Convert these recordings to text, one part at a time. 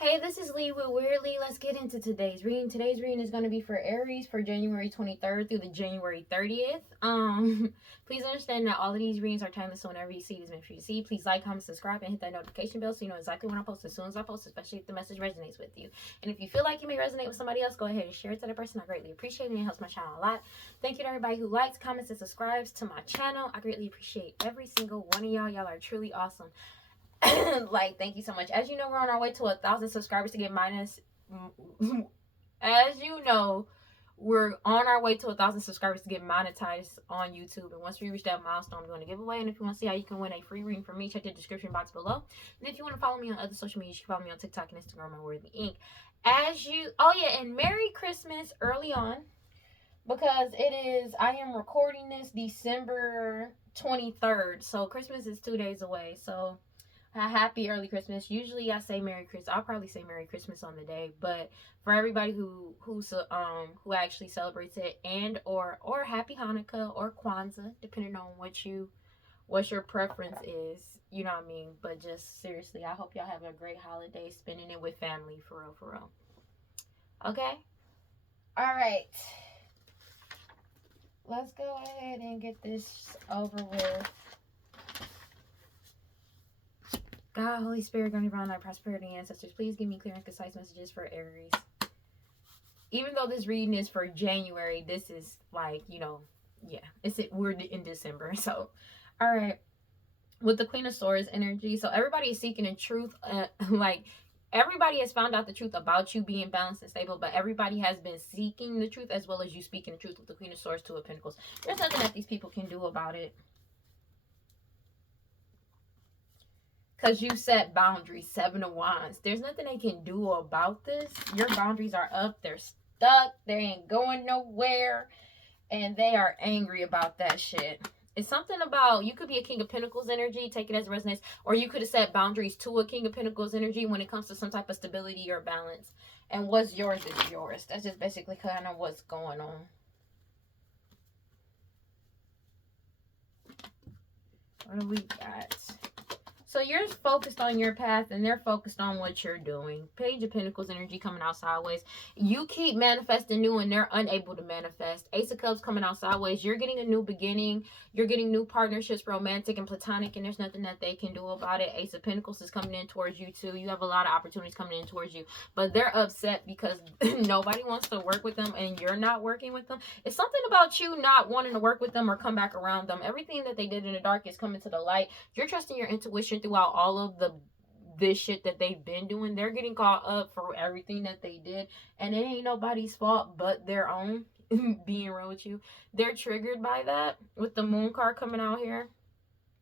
Hey, this is Lee with WeirdLee. Let's get into today's reading. Today's reading is going to be for Aries for January 23rd through the January 30th. Please understand that all of these readings are timeless, so whenever you see these, make sure you see. Please like, comment, subscribe, and hit that notification bell so you know exactly when I post as soon as I post, especially if the message resonates with you. And if you feel like you may resonate with somebody else, go ahead and share it to that person. I greatly appreciate it, and it helps my channel a lot. Thank you to everybody who likes, comments, and subscribes to my channel. I greatly appreciate every single one of y'all. Y'all are truly awesome. Like, thank you so much. As you know, we're on our way to 1,000 subscribers to get minus. As you know, we're on our way to 1,000 subscribers to get monetized on YouTube. And once we reach that milestone, we're going to give away. And if you want to see how you can win a free reading from me, check the description box below. And if you want to follow me on other social media, you can follow me on TikTok and Instagram on WeirdLee Inc. Oh yeah, and Merry Christmas early on, because I am recording this December 23rd. So Christmas is 2 days away. So a happy early Christmas. Usually I say Merry Christmas. I'll probably say Merry Christmas on the day, but for everybody who actually celebrates it, and or Happy Hanukkah or Kwanzaa, depending on what your preference is, you know what I mean. But just seriously, I hope y'all have a great holiday, spending it with family, for real. Okay. All right. Let's go ahead and get this over with. God, Holy Spirit, guide me around thy prosperity, ancestors. Please give me clear and concise messages for Aries. Even though this reading is for January, this is like, we're in December. So, all right. With the Queen of Swords energy, so everybody is seeking the truth. Everybody has found out the truth about you being balanced and stable, but everybody has been seeking the truth as well as you speaking the truth with the Queen of Swords, Two of Pentacles. There's nothing that these people can do about it. Because you set boundaries, Seven of Wands. There's nothing they can do about this. Your boundaries are up. They're stuck. They ain't going nowhere. And they are angry about that shit. It's something about, you could be a King of Pentacles energy, take it as a resonance, or you could have set boundaries to a King of Pentacles energy when it comes to some type of stability or balance. And what's yours is yours. That's just basically kind of what's going on. What do we got? So you're focused on your path and they're focused on what you're doing. Page of Pentacles energy coming out sideways. You keep manifesting new and they're unable to manifest. Ace of Cups coming out sideways. You're getting a new beginning. You're getting new partnerships, romantic and platonic, and there's nothing that they can do about it. Ace of Pentacles is coming in towards you too. You have a lot of opportunities coming in towards you, but they're upset because nobody wants to work with them and you're not working with them. It's something about you not wanting to work with them or come back around them. Everything that they did in the dark is coming to the light. You're trusting your intuition throughout all of this shit that they've been doing. They're getting caught up for everything that they did, and it ain't nobody's fault but their own. Being real with you, they're triggered by that with the Moon card coming out here.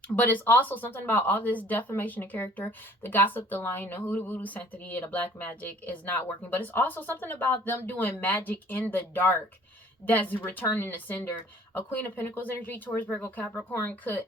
But it's also something about all this defamation of character, the gossip, the lying, the hoodoo voodoo santeria, the black magic is not working. But it's also something about them doing magic in the dark that's returning to sender. A Queen of Pentacles energy, Taurus, Virgo, Capricorn could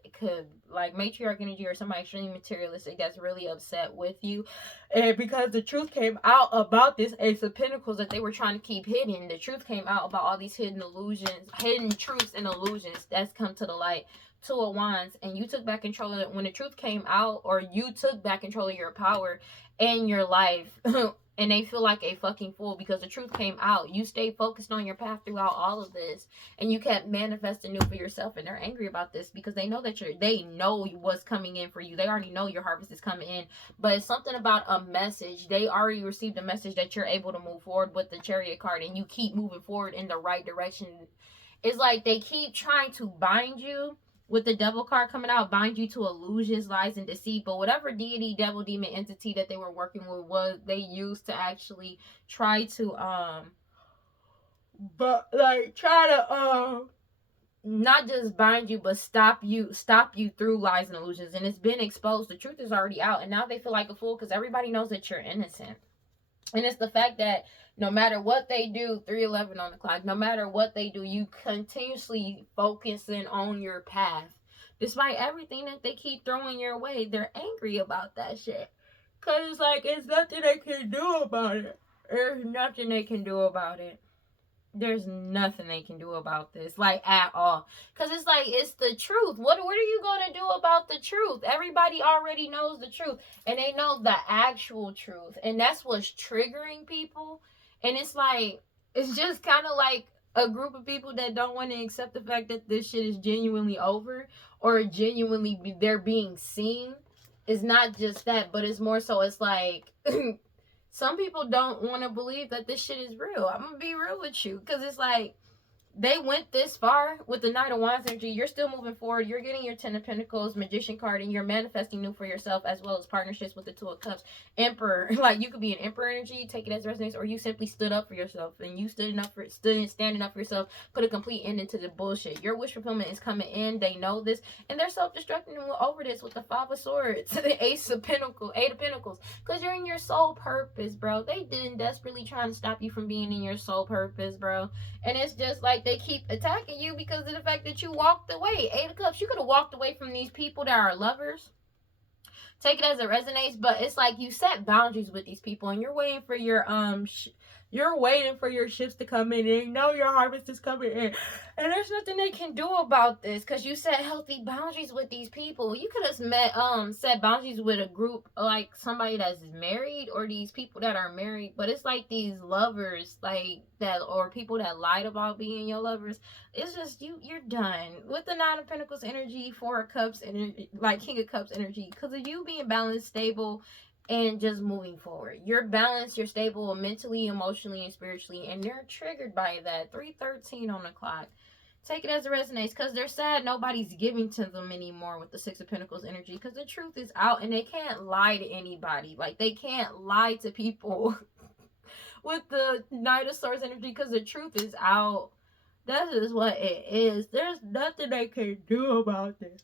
like matriarch energy or somebody extremely materialistic that's really upset with you. And because the truth came out about this Ace of Pentacles that they were trying to keep hidden, the truth came out about all these hidden illusions, hidden truths and illusions that's come to the light. Two of Wands, and you took back control of it when the truth came out, or you took back control of your power and your life. And they feel like a fucking fool because the truth came out. You stayed focused on your path throughout all of this, and you kept manifesting new for yourself. And they're angry about this because they know that they know what's coming in for you. They already know your harvest is coming in. But it's something about a message. They already received a message that you're able to move forward with the Chariot card, and you keep moving forward in the right direction. It's like they keep trying to bind you. With the Devil card coming out, bind you to illusions, lies, and deceit. But whatever deity, devil, demon, entity that they were working with was they used to actually try to not just bind you, but stop you through lies and illusions. And it's been exposed. The truth is already out, and now they feel like a fool because everybody knows that you're innocent. And it's the fact that no matter what they do, 3:11 on the clock, no matter what they do, you continuously focusing on your path. Despite everything that they keep throwing your way, they're angry about that shit. Because it's like, it's nothing they can do about it. There's nothing they can do about it. There's nothing they can do about this, like, at all. Because it's like, it's the truth. What are you going to do about the truth? Everybody already knows the truth. And they know the actual truth. And that's what's triggering people. And it's like, it's just kind of like a group of people that don't want to accept the fact that this shit is genuinely over. Or genuinely they're being seen. It's not just that, but it's more so, it's like... Some people don't want to believe that this shit is real. I'm gonna be real with you, because it's like, they went this far with the Knight of Wands energy. You're still moving forward. You're getting your Ten of Pentacles, Magician card, and you're manifesting new for yourself, as well as partnerships with the Two of Cups, Emperor. Like, you could be an Emperor energy, take it as resonates, or you simply stood up for yourself, and you standing up for yourself, put a complete end into the bullshit. Your wish fulfillment is coming in. They know this, and they're self-destructing over this with the Five of Swords, the Eight of Pentacles, because you're in your soul purpose, bro. They didn't desperately trying to stop you from being in your soul purpose, bro. And it's just like they keep attacking you because of the fact that you walked away. Eight of Cups, you could have walked away from these people that are lovers. Take it as it resonates, but it's like you set boundaries with these people, and you're waiting for your ships to come in, and you know your harvest is coming in, and there's nothing they can do about this because you set healthy boundaries with these people. You could have set boundaries with a group like somebody that's married, or these people that are married, but it's like these lovers like that, or people that lied about being your lovers. It's just you're done with the Nine of Pentacles energy, Four of Cups energy, like King of Cups energy, because of you being balanced, stable, and just moving forward. You're balanced, you're stable mentally, emotionally, and spiritually, and they're triggered by that. 3:13 on the clock. Take it as it resonates, because they're sad nobody's giving to them anymore with the Six of Pentacles energy, because the truth is out, and they can't lie to anybody. Like, they can't lie to people with the Knight of Swords energy, because the truth is out. That is what it is. There's nothing they can do about this.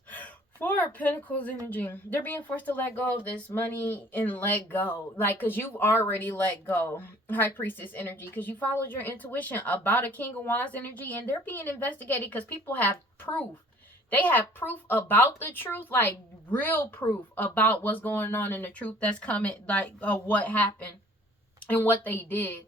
Four of Pentacles energy. They're being forced to let go of this money and let go. Like, because you've already let go. High Priestess energy. Because you followed your intuition about a King of Wands energy. And they're being investigated because people have proof. They have proof about the truth. Like, real proof about what's going on and the truth that's coming. Like, what happened and what they did.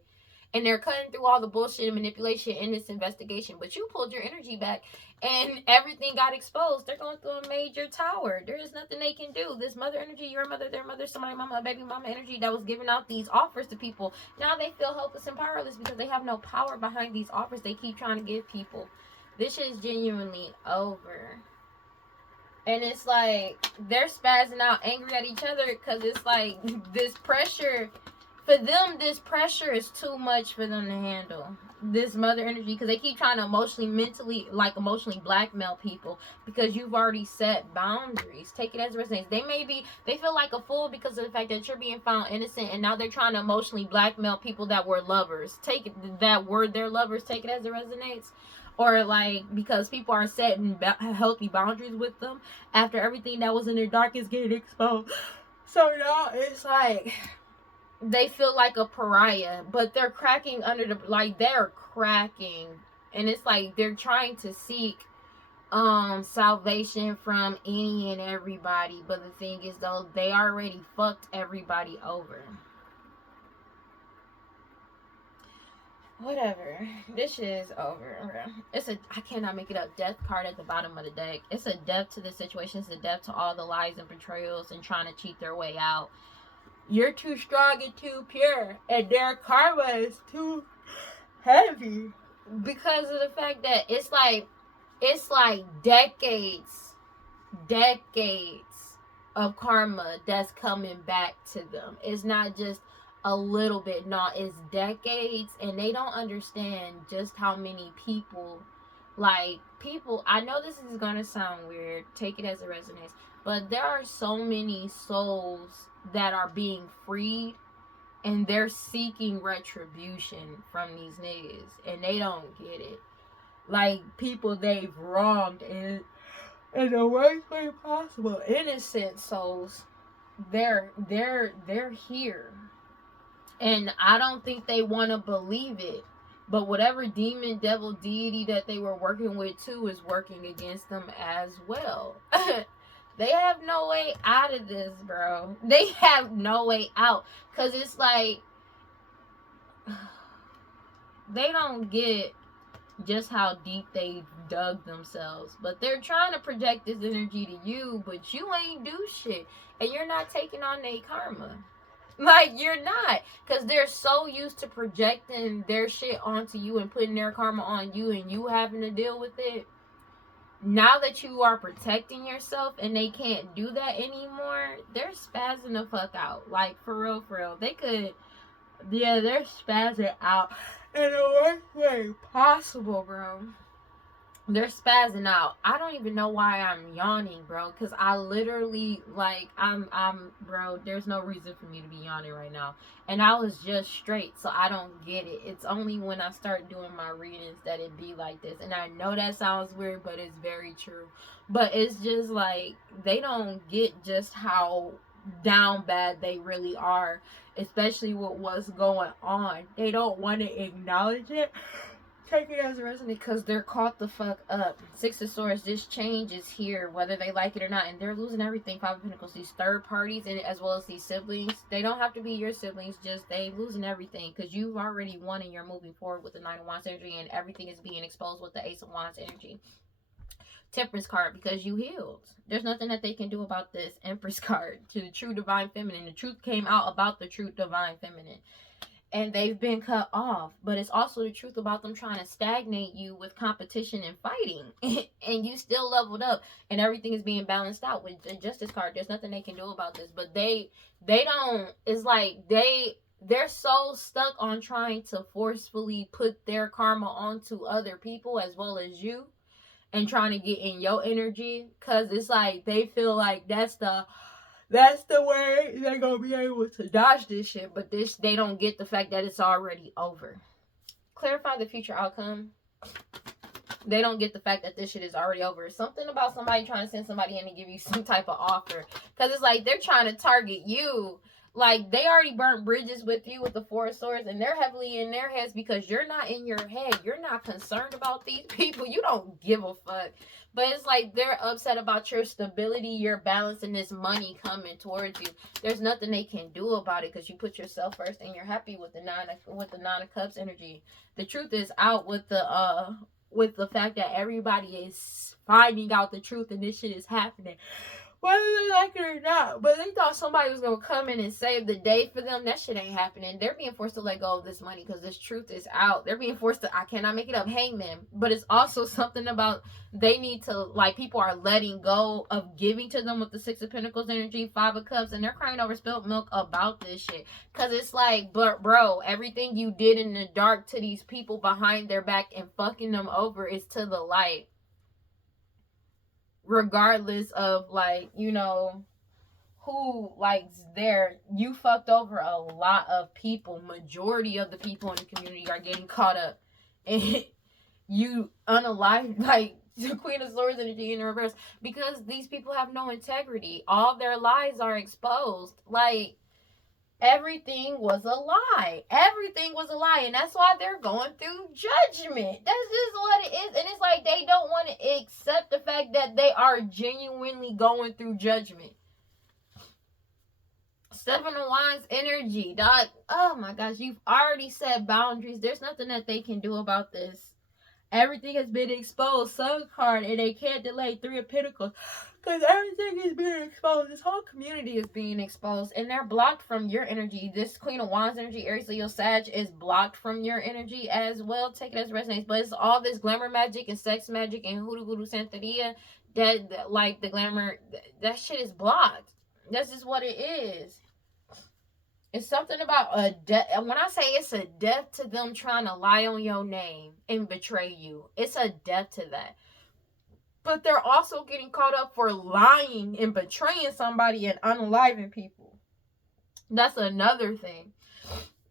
And they're cutting through all the bullshit and manipulation in this investigation. But you pulled your energy back and everything got exposed. They're going through a major tower. There is nothing they can do. This mother energy, your mother, their mother, somebody mama, baby mama energy that was giving out these offers to people. Now they feel helpless and powerless because they have no power behind these offers they keep trying to give people. This shit is genuinely over. And it's like they're spazzing out angry at each other because it's like this pressure. For them, this pressure is too much for them to handle. This mother energy, because they keep trying to emotionally blackmail people because you've already set boundaries. Take it as it resonates. They feel like a fool because of the fact that you're being found innocent, and now they're trying to emotionally blackmail people that were lovers. Take it, that word, they're lovers. Take it as it resonates. Or like, because people are setting healthy boundaries with them after everything that was in their dark is getting exposed. So now it's like they feel like a pariah, but they're cracking under the, like, they're cracking, and it's like they're trying to seek salvation from any and everybody, but the thing is, though, they already fucked everybody over. Whatever, this shit is over. I cannot make it up, death card at the bottom of the deck. It's a death to the situation. It's a death to all the lies and betrayals and trying to cheat their way out. You're too strong and too pure, and their karma is too heavy because of the fact that it's like decades of karma that's coming back to them. It's not just a little bit, no, it's decades, and they don't understand just how many people, I know this is gonna sound weird, take it as it resonates, but there are so many souls that are being freed, and they're seeking retribution from these niggas, and they don't get it. Like, people they've wronged in the worst way possible. Innocent souls, they're here, and I don't think they want to believe it. But whatever demon, devil, deity that they were working with too is working against them as well. They have no way out of this, bro. They have no way out. Because it's like, they don't get just how deep they dug themselves. But they're trying to project this energy to you, but you ain't do shit. And you're not taking on their karma. Like, you're not. Because they're so used to projecting their shit onto you and putting their karma on you and you having to deal with it. Now that you are protecting yourself and they can't do that anymore, they're spazzing the fuck out. Like, for real, for real. They could, yeah, they're spazzing out in the worst way possible, bro. They're spazzing out. I don't even know why I'm yawning, bro. Cause I literally, like, bro. There's no reason for me to be yawning right now. And I was just straight, so I don't get it. It's only when I start doing my readings that it be like this. And I know that sounds weird, but it's very true. But it's just like they don't get just how down bad they really are, especially with what's going on. They don't want to acknowledge it. Take it as a resonance because they're caught the fuck up. Six of Swords, this change is here, whether they like it or not, and they're losing everything. Five of Pentacles, these third parties, and as well as these siblings. They don't have to be your siblings, just they losing everything because you've already won and you're moving forward with the Nine of Wands energy, and everything is being exposed with the Ace of Wands energy. Temperance card, because you healed. There's nothing that they can do about this. Empress card, to the true divine feminine. The truth came out about the true divine feminine. And they've been cut off. But it's also the truth about them trying to stagnate you with competition and fighting. And you still leveled up. And everything is being balanced out with the Justice card. There's nothing they can do about this. But they don't, it's like they're so stuck on trying to forcefully put their karma onto other people as well as you. And trying to get in your energy. Because it's like they feel like that's the way they're gonna be able to dodge this shit. But they don't get the fact that it's already over. Clarify the future outcome. They don't get the fact that this shit is already over. Something about somebody trying to send somebody in and give you some type of offer. Because it's like they're trying to target you. Like, they already burnt bridges with you with the Four of Swords, and they're heavily in their heads because you're not in your head. You're not concerned about these people. You don't give a fuck. But it's like they're upset about your stability, your balance, and this money coming towards you. There's nothing they can do about it because you put yourself first and you're happy with the Nine of Cups energy. The truth is out with the fact that everybody is finding out the truth and this shit is happening. Whether they like it or not. But they thought somebody was going to come in and save the day for them. That shit ain't happening. They're being forced to let go of this money because this truth is out. They're being forced to, I cannot make it up, hangman. But it's also something about they need to, like, people are letting go of giving to them with the Six of Pentacles energy, Five of Cups, and they're crying over spilled milk about this shit. Because it's like, but bro, everything you did in the dark to these people behind their back and fucking them over is to the light. Regardless of, like, you know, who, like, there, you fucked over a lot of people. Majority of the people in the community are getting caught up. And you unalive, like, the Queen of Swords energy in the reverse. Because these people have no integrity. All their lies are exposed. Like, everything was a lie. Everything was a lie. And that's why they're going through judgment. That's just what it is. And it's like they don't want to accept the fact that they are genuinely going through judgment. Seven of Wands energy, dog. Oh my gosh, you've already set boundaries. There's nothing that they can do about this. Everything has been exposed. Sun card, and they can't delay. Three of Pentacles. Because everything is being exposed. This whole community is being exposed. And they're blocked from your energy. This Queen of Wands energy, Aries, Leo, Sag, is blocked from your energy as well. Take it as resonates. But it's all this glamour magic and sex magic and hoodoo voodoo santeria. That, like, the glamour, that shit is blocked. That's just what it is. It's something about a death. When I say it's a death to them trying to lie on your name and betray you, it's a death to that. But they're also getting caught up for lying and betraying somebody and unaliving people. That's another thing.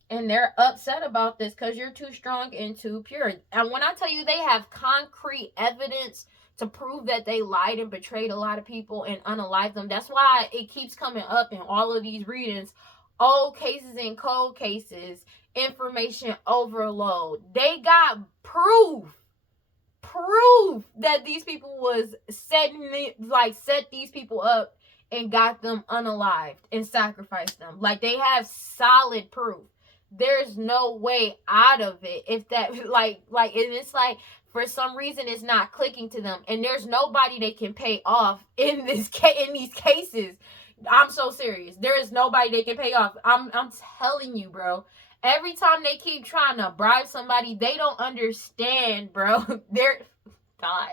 And they're upset about this because you're too strong and too pure. And when I tell you they have concrete evidence to prove that they lied and betrayed a lot of people and unalived them, that's why it keeps coming up in all of these readings. Old cases and cold cases, information overload. They got proof that these people was set these people up and got them unalived and sacrificed them. Like, they have solid proof. there's no way out of it. If that, like, and it's like, for some reason, it's not clicking to them. And there's nobody they can pay off in these cases. I'm so serious. There is nobody they can pay off. I'm telling you, bro. Every time they keep trying to bribe somebody, they don't understand, bro. They're God.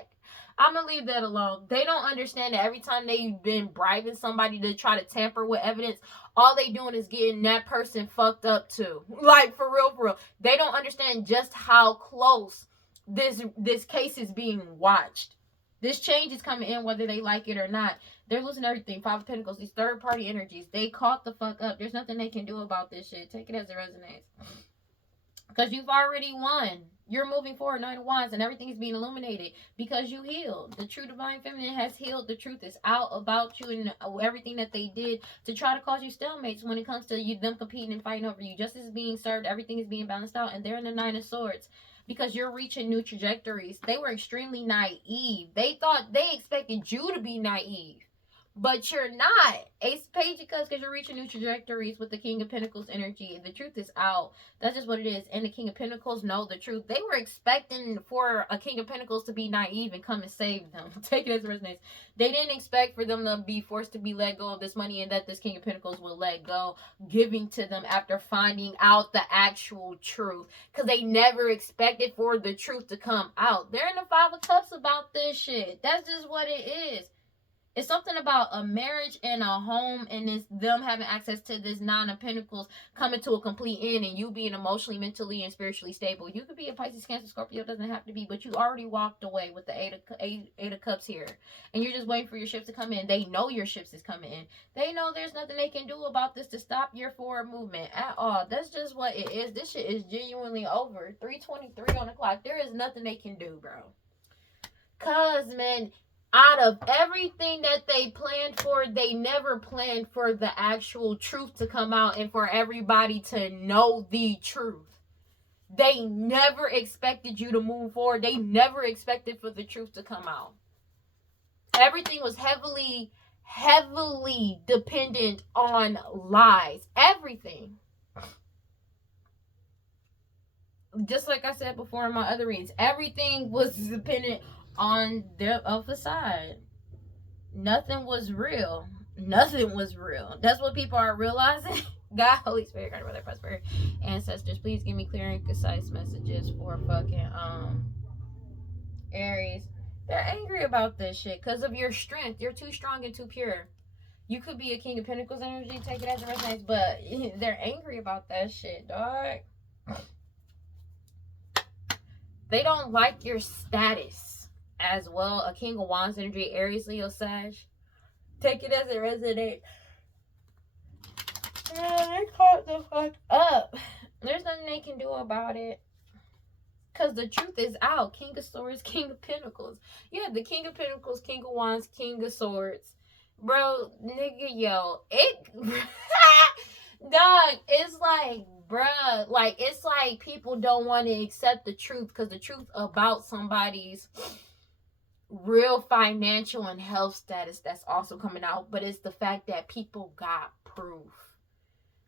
I'm gonna leave that alone. They don't understand that every time they've been bribing somebody to try to tamper with evidence, all they doing is getting that person fucked up too. Like, for real, for real. They don't understand just how close this case is being watched. This change is coming in whether they like it or not. They're losing everything. Five of Pentacles, these third-party energies, they caught the fuck up. There's nothing they can do about this shit. Take it as it resonates. Because you've already won. You're moving forward, Nine of Wands, and everything is being illuminated because you healed. The true divine feminine has healed. The truth is out about you and everything that they did to try to cause you stalemates when it comes to you, them competing and fighting over you. Justice is being served. Everything is being balanced out, and they're in the Nine of Swords. Because you're reaching new trajectories. They were extremely naive. They expected you to be naive. But you're not. Ace of Page of Cups, because you're reaching new trajectories with the King of Pentacles energy. The truth is out. That's just what it is. And the King of Pentacles know the truth. They were expecting for a King of Pentacles to be naive and come and save them. Take it as it resonates. They didn't expect for them to be forced to be let go of this money and that this King of Pentacles will let go, giving to them after finding out the actual truth. Because they never expected for the truth to come out. They're in the Five of Cups about this shit. That's just what it is. It's something about a marriage and a home and this them having access to this Nine of Pentacles coming to a complete end and you being emotionally, mentally, and spiritually stable. You could be a Pisces, Cancer, Scorpio. It doesn't have to be, but you already walked away with the Eight of Cups here. And you're just waiting for your ships to come in. They know your ships is coming in. They know there's nothing they can do about this to stop your forward movement at all. That's just what it is. This shit is genuinely over. 3:23 on the clock. There is nothing they can do, bro. Cause, man, out of everything that they planned for, they never planned for the actual truth to come out and for everybody to know the truth. They never expected you to move forward. They never expected for the truth to come out. Everything was heavily dependent on lies. Everything. Just like I said before in my other reads, everything was dependent on their facade. Nothing was real. Nothing was real. That's what people are realizing. God, Holy Spirit, God, Brother, Prosperity, Ancestors, please give me clear and concise messages for fucking Aries. They're angry about this shit because of your strength. You're too strong and too pure. You could be a King of Pentacles energy, take it as it resonates, but they're angry about that shit, dog. They don't like your status as well. A King of Wands energy, Aries, Leo, Sag. Take it as it resonates. Yeah, they caught the fuck up. There's nothing they can do about it. Because the truth is out. King of Swords, King of Pentacles. Yeah, the King of Pentacles, King of Wands, King of Swords. Bro, nigga, yo. Dog, it's like, bruh. Like, it's like people don't want to accept the truth. Because the truth about somebody's real financial and health status that's also coming out, but it's the fact that people got proof.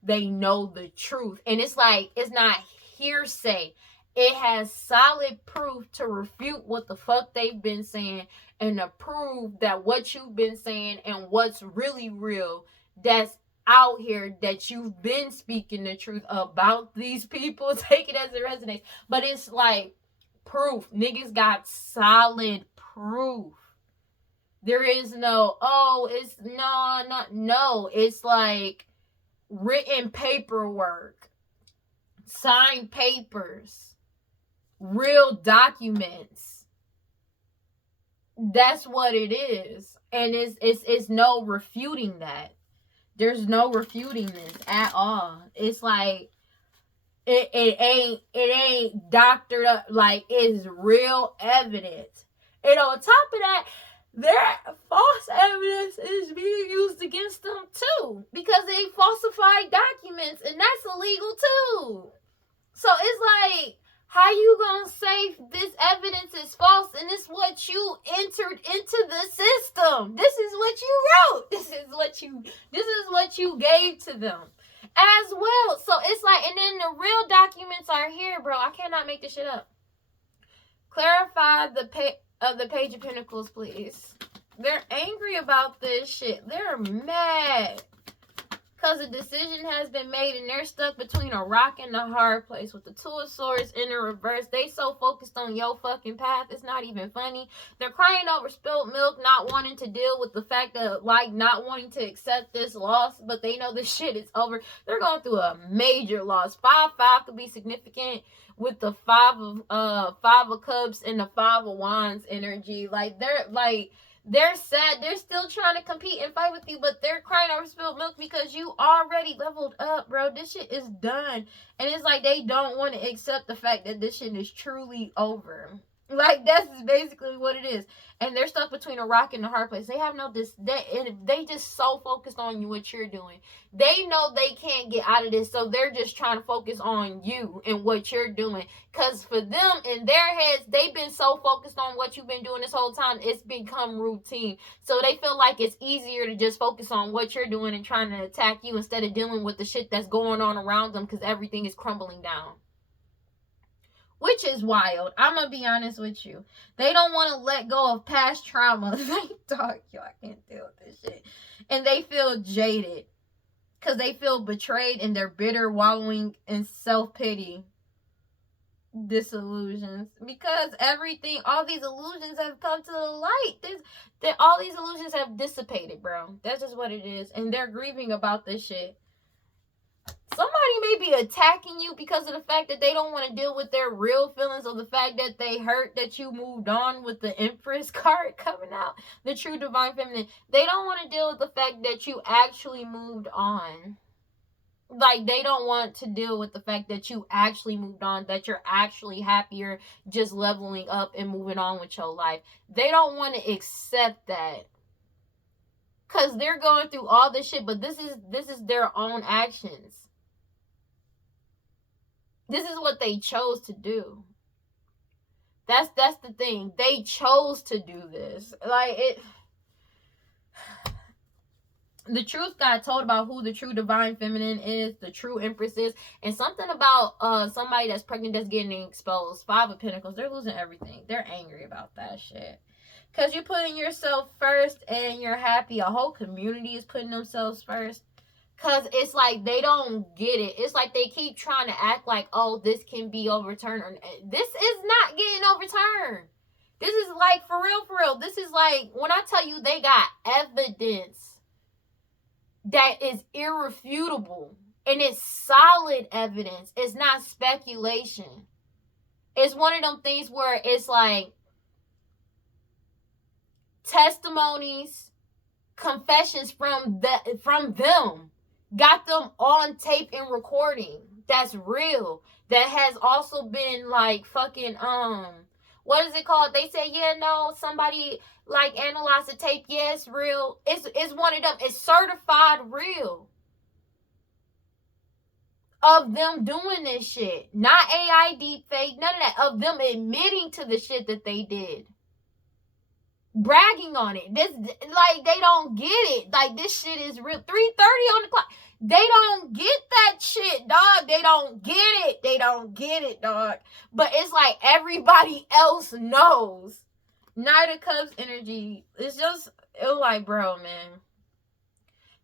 They know the truth, and it's like, it's not hearsay. It has solid proof to refute what the fuck they've been saying and to prove that what you've been saying and what's really real that's out here, that you've been speaking the truth about these people. Take it as it resonates. But it's like proof. Niggas got solid proof. There is no, oh, it's no. It's like written paperwork, signed papers, real documents. That's what it is. And it's no refuting that. There's no refuting this at all. It's like it ain't doctored up. Like, it's real evidence. And on top of that, their false evidence is being used against them too, because they falsified documents, and that's illegal too. So it's like, how you gonna say this evidence is false and it's what you entered into the system? This is what you wrote. This is what you gave to them as well. So it's like, and then the real right here, bro. I cannot make this shit up. Clarify the Page of Pentacles, please. They're angry about this shit. They're mad. Because a decision has been made and they're stuck between a rock and a hard place with the Two of Swords in the reverse. They so focused on your fucking path, it's not even funny. They're crying over spilled milk, not wanting to deal with the fact that, like, not wanting to accept this loss, but they know this shit is over. They're going through a major loss. 5-5 could be significant with the five of Cups and the 5 of Wands energy. They're sad. They're still trying to compete and fight with you, but they're crying over spilled milk because you already leveled up, bro. This shit is done. And it's like they don't want to accept the fact that this shit is truly over. Like, that's basically what it is. And they're stuck between a rock and a hard place. They have no they just so focused on you, what you're doing. They know they can't get out of this, so they're just trying to focus on you and what you're doing. Because for them, in their heads, they've been so focused on what you've been doing this whole time, it's become routine. So they feel like it's easier to just focus on what you're doing and trying to attack you instead of dealing with the shit that's going on around them, because everything is crumbling down. Which is wild. I'm going to be honest with you. They don't want to let go of past trauma. Dog, yo, I can't deal with this shit. And they feel jaded. Because they feel betrayed and they're bitter, wallowing in self-pity. Disillusions. Because everything, all these illusions have come to the light. All these illusions have dissipated, bro. That's just what it is. And they're grieving about this shit. Somebody may be attacking you because of the fact that they don't want to deal with their real feelings, or the fact that they hurt that you moved on, with the Empress card coming out, the true divine feminine. They don't want to deal with the fact that you actually moved on. Like, they don't want to deal with the fact that you actually moved on, that you're actually happier just leveling up and moving on with your life. They don't want to accept that. Because they're going through all this shit, but this is their own actions. This is what they chose to do. That's the thing. They chose to do this. The truth got told about who the true divine feminine is, the true Empress is, and something about somebody that's pregnant that's getting exposed. 5 of Pentacles. They're losing everything. They're angry about that shit. Because you're putting yourself first and you're happy. A whole community is putting themselves first. Because it's like they don't get it. It's like they keep trying to act like, oh, this can be overturned. This is not getting overturned. This is like, for real. This is like, when I tell you they got evidence that is irrefutable. And it's solid evidence. It's not speculation. It's one of them things where it's like testimonies, confessions from them. Got them on tape and recording. That's real. That has also been like fucking what is it called? They say, yeah, no, somebody like analyzed the tape. Yeah, it's real. It's one of them. It's certified real. Of them doing this shit. Not AI deepfake, none of that. Of them admitting to the shit that they did. Bragging on it. This, like, they don't get it. Like, this shit is real. 3:30 on the clock. They don't get that shit, dog. They don't get it. They don't get it, dog. But it's like everybody else knows. Knight of Cups energy. It's just, it was like, bro, man.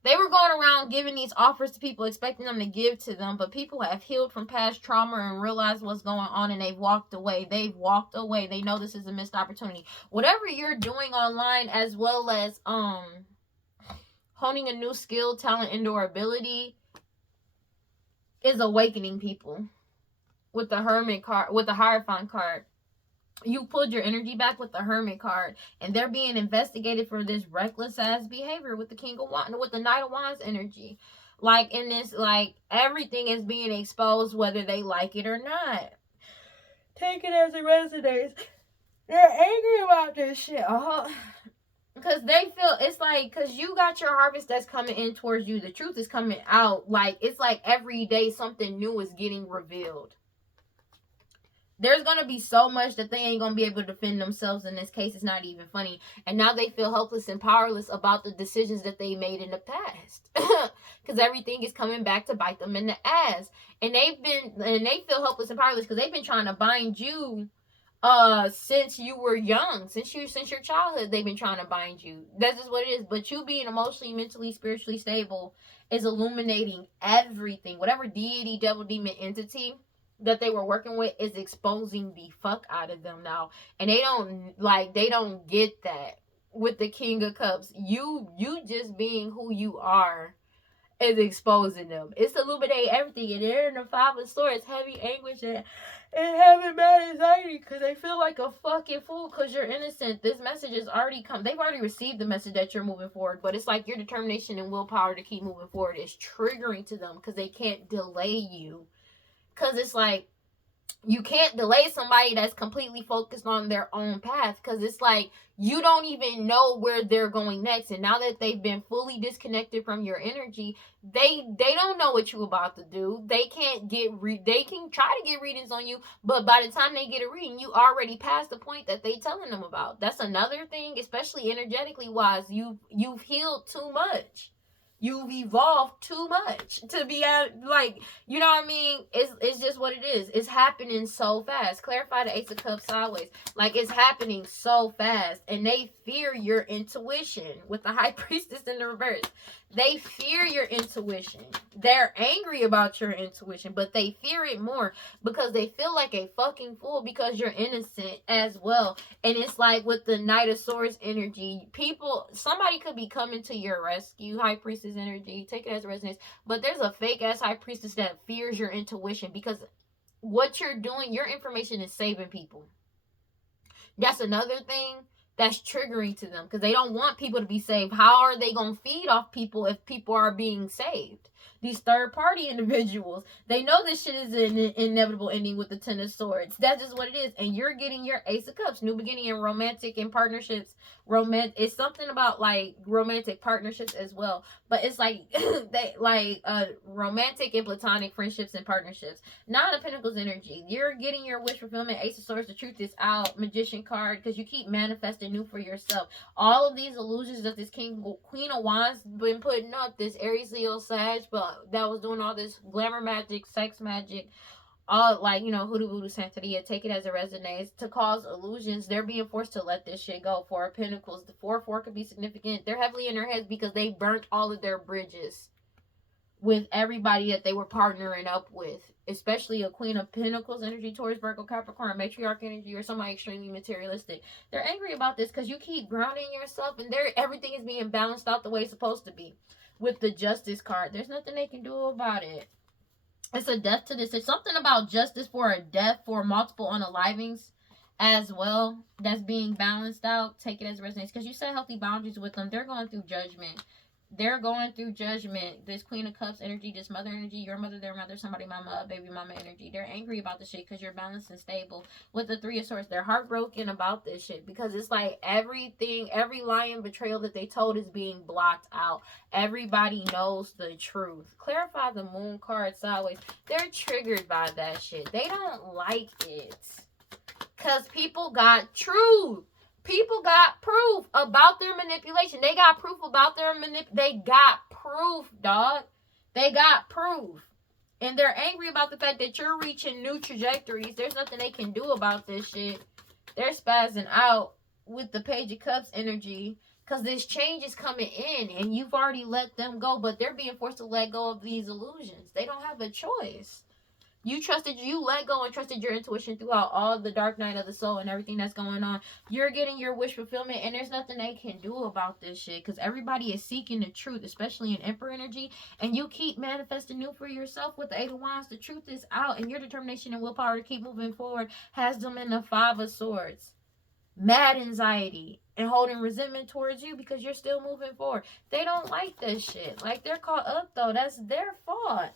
They were going around giving these offers to people, expecting them to give to them, but people have healed from past trauma and realized what's going on, and they've walked away. They've walked away. They know this is a missed opportunity. Whatever you're doing online, as well as honing a new skill, talent, and/or ability, is awakening people. With the Hermit card, with the Hierophant card. You pulled your energy back with the Hermit card, and they're being investigated for this reckless ass behavior with the King of Wands, with the Knight of Wands energy. Like, in this, like, everything is being exposed, whether they like it or not. Take it as it resonates. They're angry about this shit. Because they feel, it's like, because you got your harvest that's coming in towards you. The truth is coming out. Like, it's like every day something new is getting revealed. There's going to be so much that they ain't going to be able to defend themselves in this case. It's not even funny. And now they feel helpless and powerless about the decisions that they made in the past. Because everything is coming back to bite them in the ass. And they feel helpless and powerless because they've been trying to bind you since you were young, since your childhood. They've been trying to bind you. That's just what it is. But you being emotionally, mentally, spiritually stable is illuminating everything. Whatever deity, devil, demon, entity that they were working with is exposing the fuck out of them now. And they don't get that with the King of Cups. You just being who you are is exposing them. It's illuminating everything. And they're in the Five of Swords, heavy anguish and having mad anxiety because they feel like a fucking fool because you're innocent. This message is already come. They've already received the message that you're moving forward, but it's like your determination and willpower to keep moving forward is triggering to them because they can't delay you. Because it's like, you can't delay somebody that's completely focused on their own path, because it's like you don't even know where they're going next. And now that they've been fully disconnected from your energy, they don't know what you're about to do. They can't they can try to get readings on you, but by the time they get a reading, you already passed the point that they telling them about. That's another thing, especially energetically wise. You've healed too much. You've evolved too much to be like, you know what I mean? It's just what it is. It's happening so fast. Clarify the Ace of Cups sideways. Like, it's happening so fast. And they fear your intuition with the High Priestess in the reverse. They fear your intuition. They're angry about your intuition, but they fear it more because they feel like a fucking fool because you're innocent as well. And it's like with the Knight of Swords energy, somebody could be coming to your rescue, High Priestess energy, take it as resonance, but there's a fake ass High Priestess that fears your intuition because what you're doing, your information is saving people. That's another thing that's triggering to them because they don't want people to be saved. How are they going to feed off people if people are being saved? These third-party individuals, they know this shit is an inevitable ending with the Ten of Swords. That's just what it is. And you're getting your Ace of Cups, new beginning in romantic and partnerships. It's something about like romantic partnerships as well. But it's like romantic and platonic friendships and partnerships. Nine of Pentacles energy. You're getting your wish fulfillment. Ace of Swords, the truth is out. Magician card, because you keep manifesting new for yourself. All of these illusions that this Queen of Wands been putting up, this Aries, Leo, Sag, but that was doing all this glamour magic, sex magic, all like, hoodoo voodoo Santeria, take it as it resonates, to cause illusions. They're being forced to let this shit go. Four of Pentacles, the 4-4 could be significant. They're heavily in their heads because they burnt all of their bridges with everybody that they were partnering up with, especially a Queen of Pentacles energy, Taurus, Virgo, Capricorn, matriarch energy, or somebody extremely materialistic. They're angry about this because you keep grounding yourself and everything is being balanced out the way it's supposed to be. With the Justice card, there's nothing they can do about it. It's a death to this. It's something about justice for a death for multiple unalivings as well that's being balanced out. Take it as resonates because you set healthy boundaries with them. They're going through judgment. This Queen of Cups energy, this mother energy, your mother, their mother, somebody mama, baby mama energy. They're angry about the shit because you're balanced and stable. With the Three of Swords, they're heartbroken about this shit because it's like every lie and betrayal that they told is being blocked out. Everybody knows the truth. Clarify the Moon card sideways. They're triggered by that shit. They don't like it because people got truth. People got proof about their manipulation. They got proof about they got proof, dog. They got proof. And they're angry about the fact that you're reaching new trajectories. There's nothing they can do about this shit. They're spazzing out with the Page of Cups energy because this change is coming in and you've already let them go, but they're being forced to let go of these illusions. They don't have a choice. You let go and trusted your intuition throughout all the dark night of the soul and everything that's going on. You're getting your wish fulfillment and there's nothing they can do about this shit because everybody is seeking the truth, especially in Emperor energy, and you keep manifesting new for yourself with the Eight of Wands. The truth is out and your determination and willpower to keep moving forward has them in the Five of Swords. Mad anxiety and holding resentment towards you because you're still moving forward. They don't like this shit. Like, they're caught up though. That's their fault.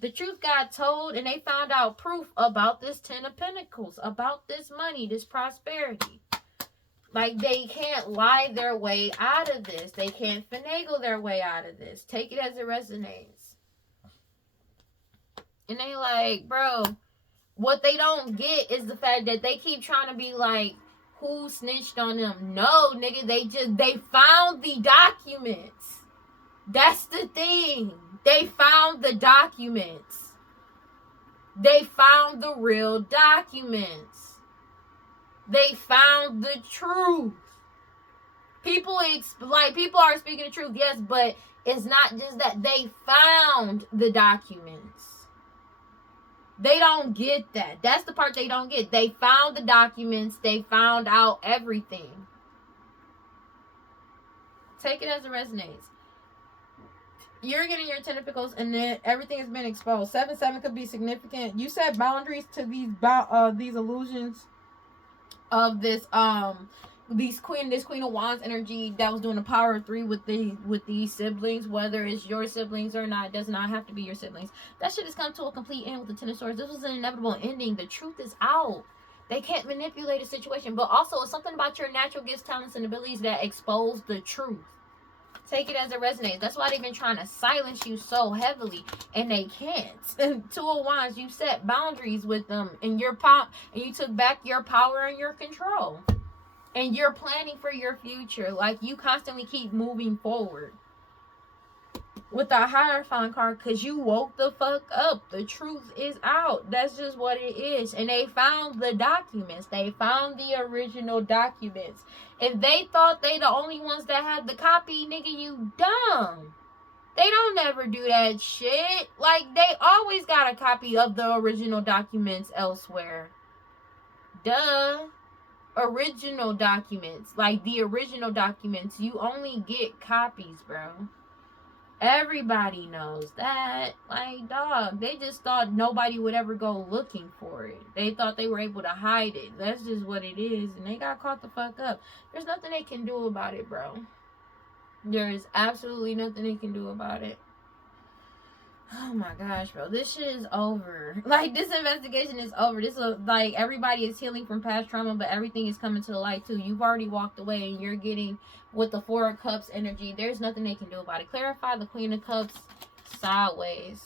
The truth got told and they found out proof about this Ten of Pentacles, about this money, this prosperity. Like, they can't lie their way out of this. They can't finagle their way out of this. Take it as it resonates. And they like, bro, What they don't get is the fact that they keep trying to be like, who snitched on them? No, nigga, they found the documents. That's the thing. They found the documents. They found the real documents. They found the truth. People are speaking the truth, yes, but it's not just that. They found the documents. They don't get that. That's the part they don't get. They found the documents. They found out everything. Take it as it resonates. You're getting your 10 of Pentacles, and then everything has been exposed. 7-7 could be significant. You set boundaries to these illusions of this Queen of Wands energy that was doing the power of 3 with these siblings, whether it's your siblings or not. It does not have to be your siblings. That shit has come to a complete end with the 10 of Swords. This was an inevitable ending. The truth is out. They can't manipulate a situation, but also it's something about your natural gifts, talents, and abilities that expose the truth. Take it as it resonates. That's why they've been trying to silence you so heavily, and they can't. 2 of Wands, you set boundaries with them, and you took back your power and your control. And you're planning for your future. Like, you constantly keep moving forward. With the Hierophant card, because you woke the fuck up. The truth is out. That's just what it is. And they found the documents. They found the original documents. If they thought they the only ones that had the copy, nigga, you dumb. They don't never do that shit. Like, they always got a copy of the original documents elsewhere. Duh. Original documents, like the original documents, you only get copies, bro. Everybody knows that. Like, dog, they just thought nobody would ever go looking for it. They thought they were able to hide it. That's just what it is, and they got caught the fuck up. There's nothing they can do about it, bro. There is absolutely nothing they can do about it. Oh my gosh, bro. This shit is over. Like, this investigation is over. This is like, everybody is healing from past trauma, but everything is coming to the light too. You've already walked away, and you're getting with the 4 of Cups energy. There's nothing they can do about it. Clarify the Queen of Cups sideways.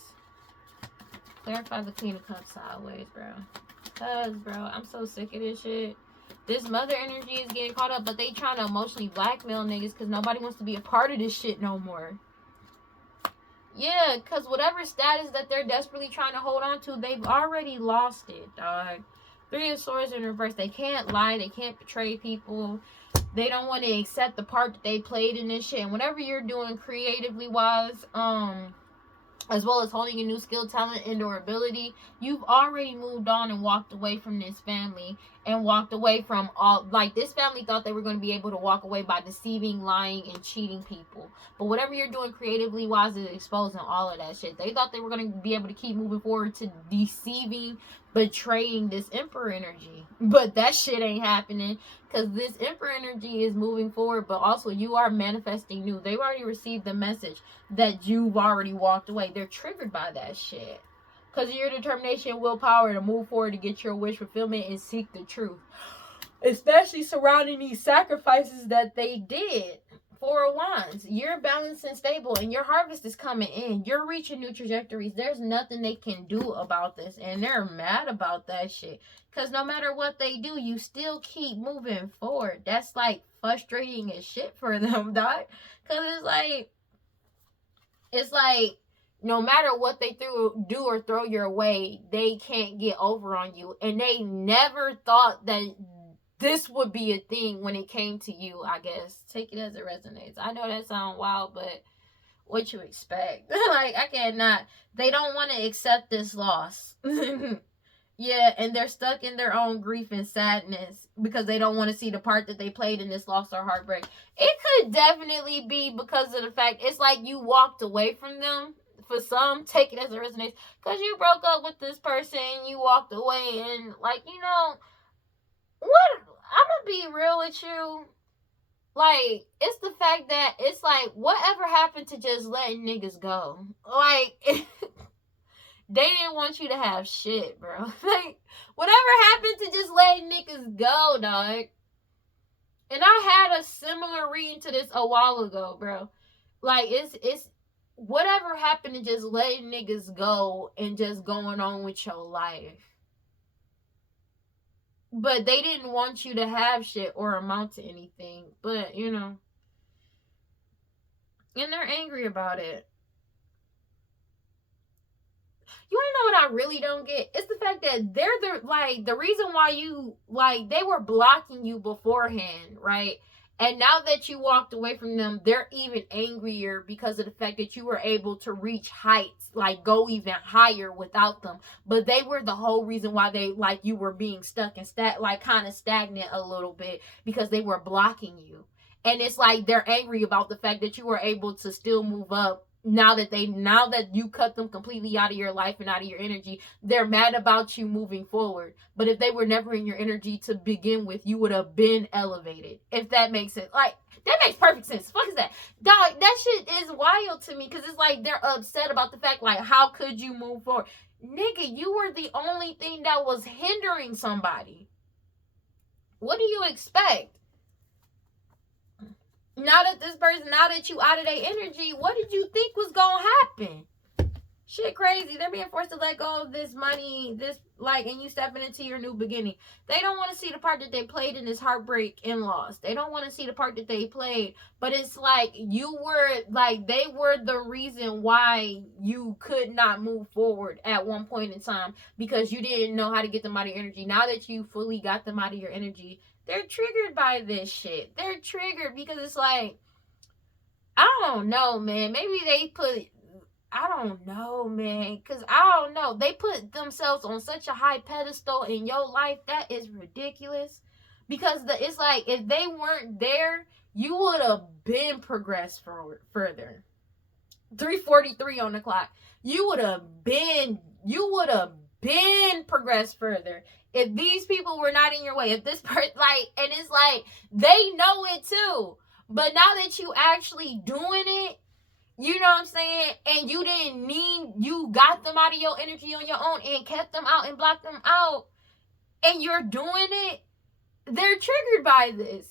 Clarify the Queen of Cups sideways, bro. Cause, bro, I'm so sick of this shit. This mother energy is getting caught up, but they trying to emotionally blackmail niggas because nobody wants to be a part of this shit no more. Yeah, because whatever status that they're desperately trying to hold on to, they've already lost it, dog. 3 of Swords in reverse. They can't lie. They can't betray people. They don't want to accept the part that they played in this shit. And whatever you're doing creatively wise, as well as holding a new skill, talent, and or ability, you've already moved on and walked away from this family. And walked away from all, like, this family thought they were going to be able to walk away by deceiving, lying, and cheating people. But whatever you're doing creatively wise is exposing all of that shit. They thought they were going to be able to keep moving forward to deceiving, betraying this Emperor energy. But that shit ain't happening, because this Emperor energy is moving forward, but also you are manifesting new. They've already received the message that you've already walked away. They're triggered by that shit. Because of your determination and willpower to move forward to get your wish fulfillment and seek the truth. Especially surrounding these sacrifices that they did. 4 of Wands. You're balanced and stable, and your harvest is coming in. You're reaching new trajectories. There's nothing they can do about this. And they're mad about that shit. Because no matter what they do, you still keep moving forward. That's like frustrating as shit for them, dog. Because it's like, no matter what they do or throw your way, they can't get over on you. And they never thought that this would be a thing when it came to you, I guess. Take it as it resonates. I know that sounds wild, but what you expect? Like, I cannot. They don't want to accept this loss. Yeah, and they're stuck in their own grief and sadness because they don't want to see the part that they played in this loss or heartbreak. It could definitely be because of the fact it's like you walked away from them. For some, take it as it resonates, because you broke up with this person, you walked away, and, like, you know, what, I'm gonna be real with you, like, it's the fact that, it's like, whatever happened to just letting niggas go? Like, they didn't want you to have shit, bro. Like, whatever happened to just letting niggas go, dog? And I had a similar reading to this a while ago, bro. Like, it's whatever happened to just letting niggas go and just going on with your life? But they didn't want you to have shit or amount to anything. But, you know. And they're angry about it. You want to know what I really don't get? It's the fact that they're the reason why you, they were blocking you beforehand, right? And now that you walked away from them, they're even angrier because of the fact that you were able to reach heights, go even higher without them. But they were the whole reason why they, you were being stuck and kind of stagnant a little bit, because they were blocking you. And it's they're angry about the fact that you were able to still move up. Now that you cut them completely out of your life and out of your energy, they're mad about you moving forward. But if they were never in your energy to begin with, you would have been elevated. If that makes sense. That makes perfect sense. Fuck is that? Dog, that shit is wild to me, because it's they're upset about the fact, how could you move forward? Nigga, you were the only thing that was hindering somebody. What do you expect? Now that you out of their energy, what did you think was gonna happen? Shit crazy. They're being forced to let go of this money, and you stepping into your new beginning. They don't want to see the part that they played in this heartbreak and loss. They don't want to see the part that they played. But it's you were, they were the reason why you could not move forward at one point in time, because you didn't know how to get them out of your energy. Now that you fully got them out of your energy, they're triggered by this shit. They're triggered because it's I don't know, man. Maybe they put, I don't know, man. Because I don't know. They put themselves on such a high pedestal in your life. That is ridiculous. Because it's if they weren't there, you would have been progressed further. 3:43 on the clock. You would have been progressed further. If these people were not in your way, if this person, and it's they know it too. But now that you actually doing it, you know what I'm saying? And you got them out of your energy on your own and kept them out and blocked them out, and you're doing it, they're triggered by this.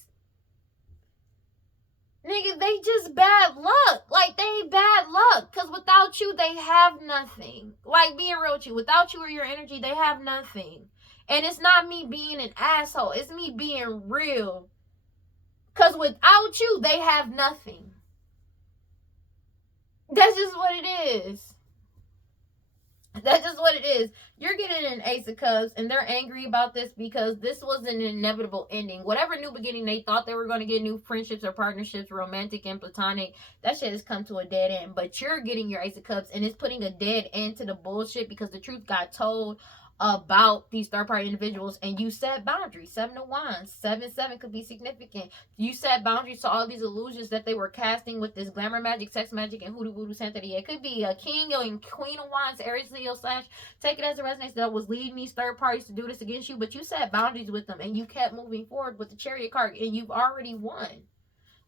Nigga, they just bad luck. They bad luck. Because without you, they have nothing. Being real with you. Without you or your energy, they have nothing. And it's not me being an asshole. It's me being real. Because without you, they have nothing. That's just what it is. That's just what it is. You're getting an Ace of Cups, and they're angry about this because this was an inevitable ending. Whatever new beginning they thought they were going to get, new friendships or partnerships, romantic and platonic, that shit has come to a dead end. But you're getting your Ace of Cups, and it's putting a dead end to the bullshit because the truth got told about these third-party individuals, and you set boundaries. 7 of Wands, 7 could be significant. You set boundaries to all these illusions that they were casting with this glamour magic, sex magic, and hoodoo voodoo santeria. It could be a king and queen of wands, Aries, Leo / take it as a resonance that was leading these third parties to do this against you, but you set boundaries with them, and you kept moving forward with the Chariot card, and you've already won.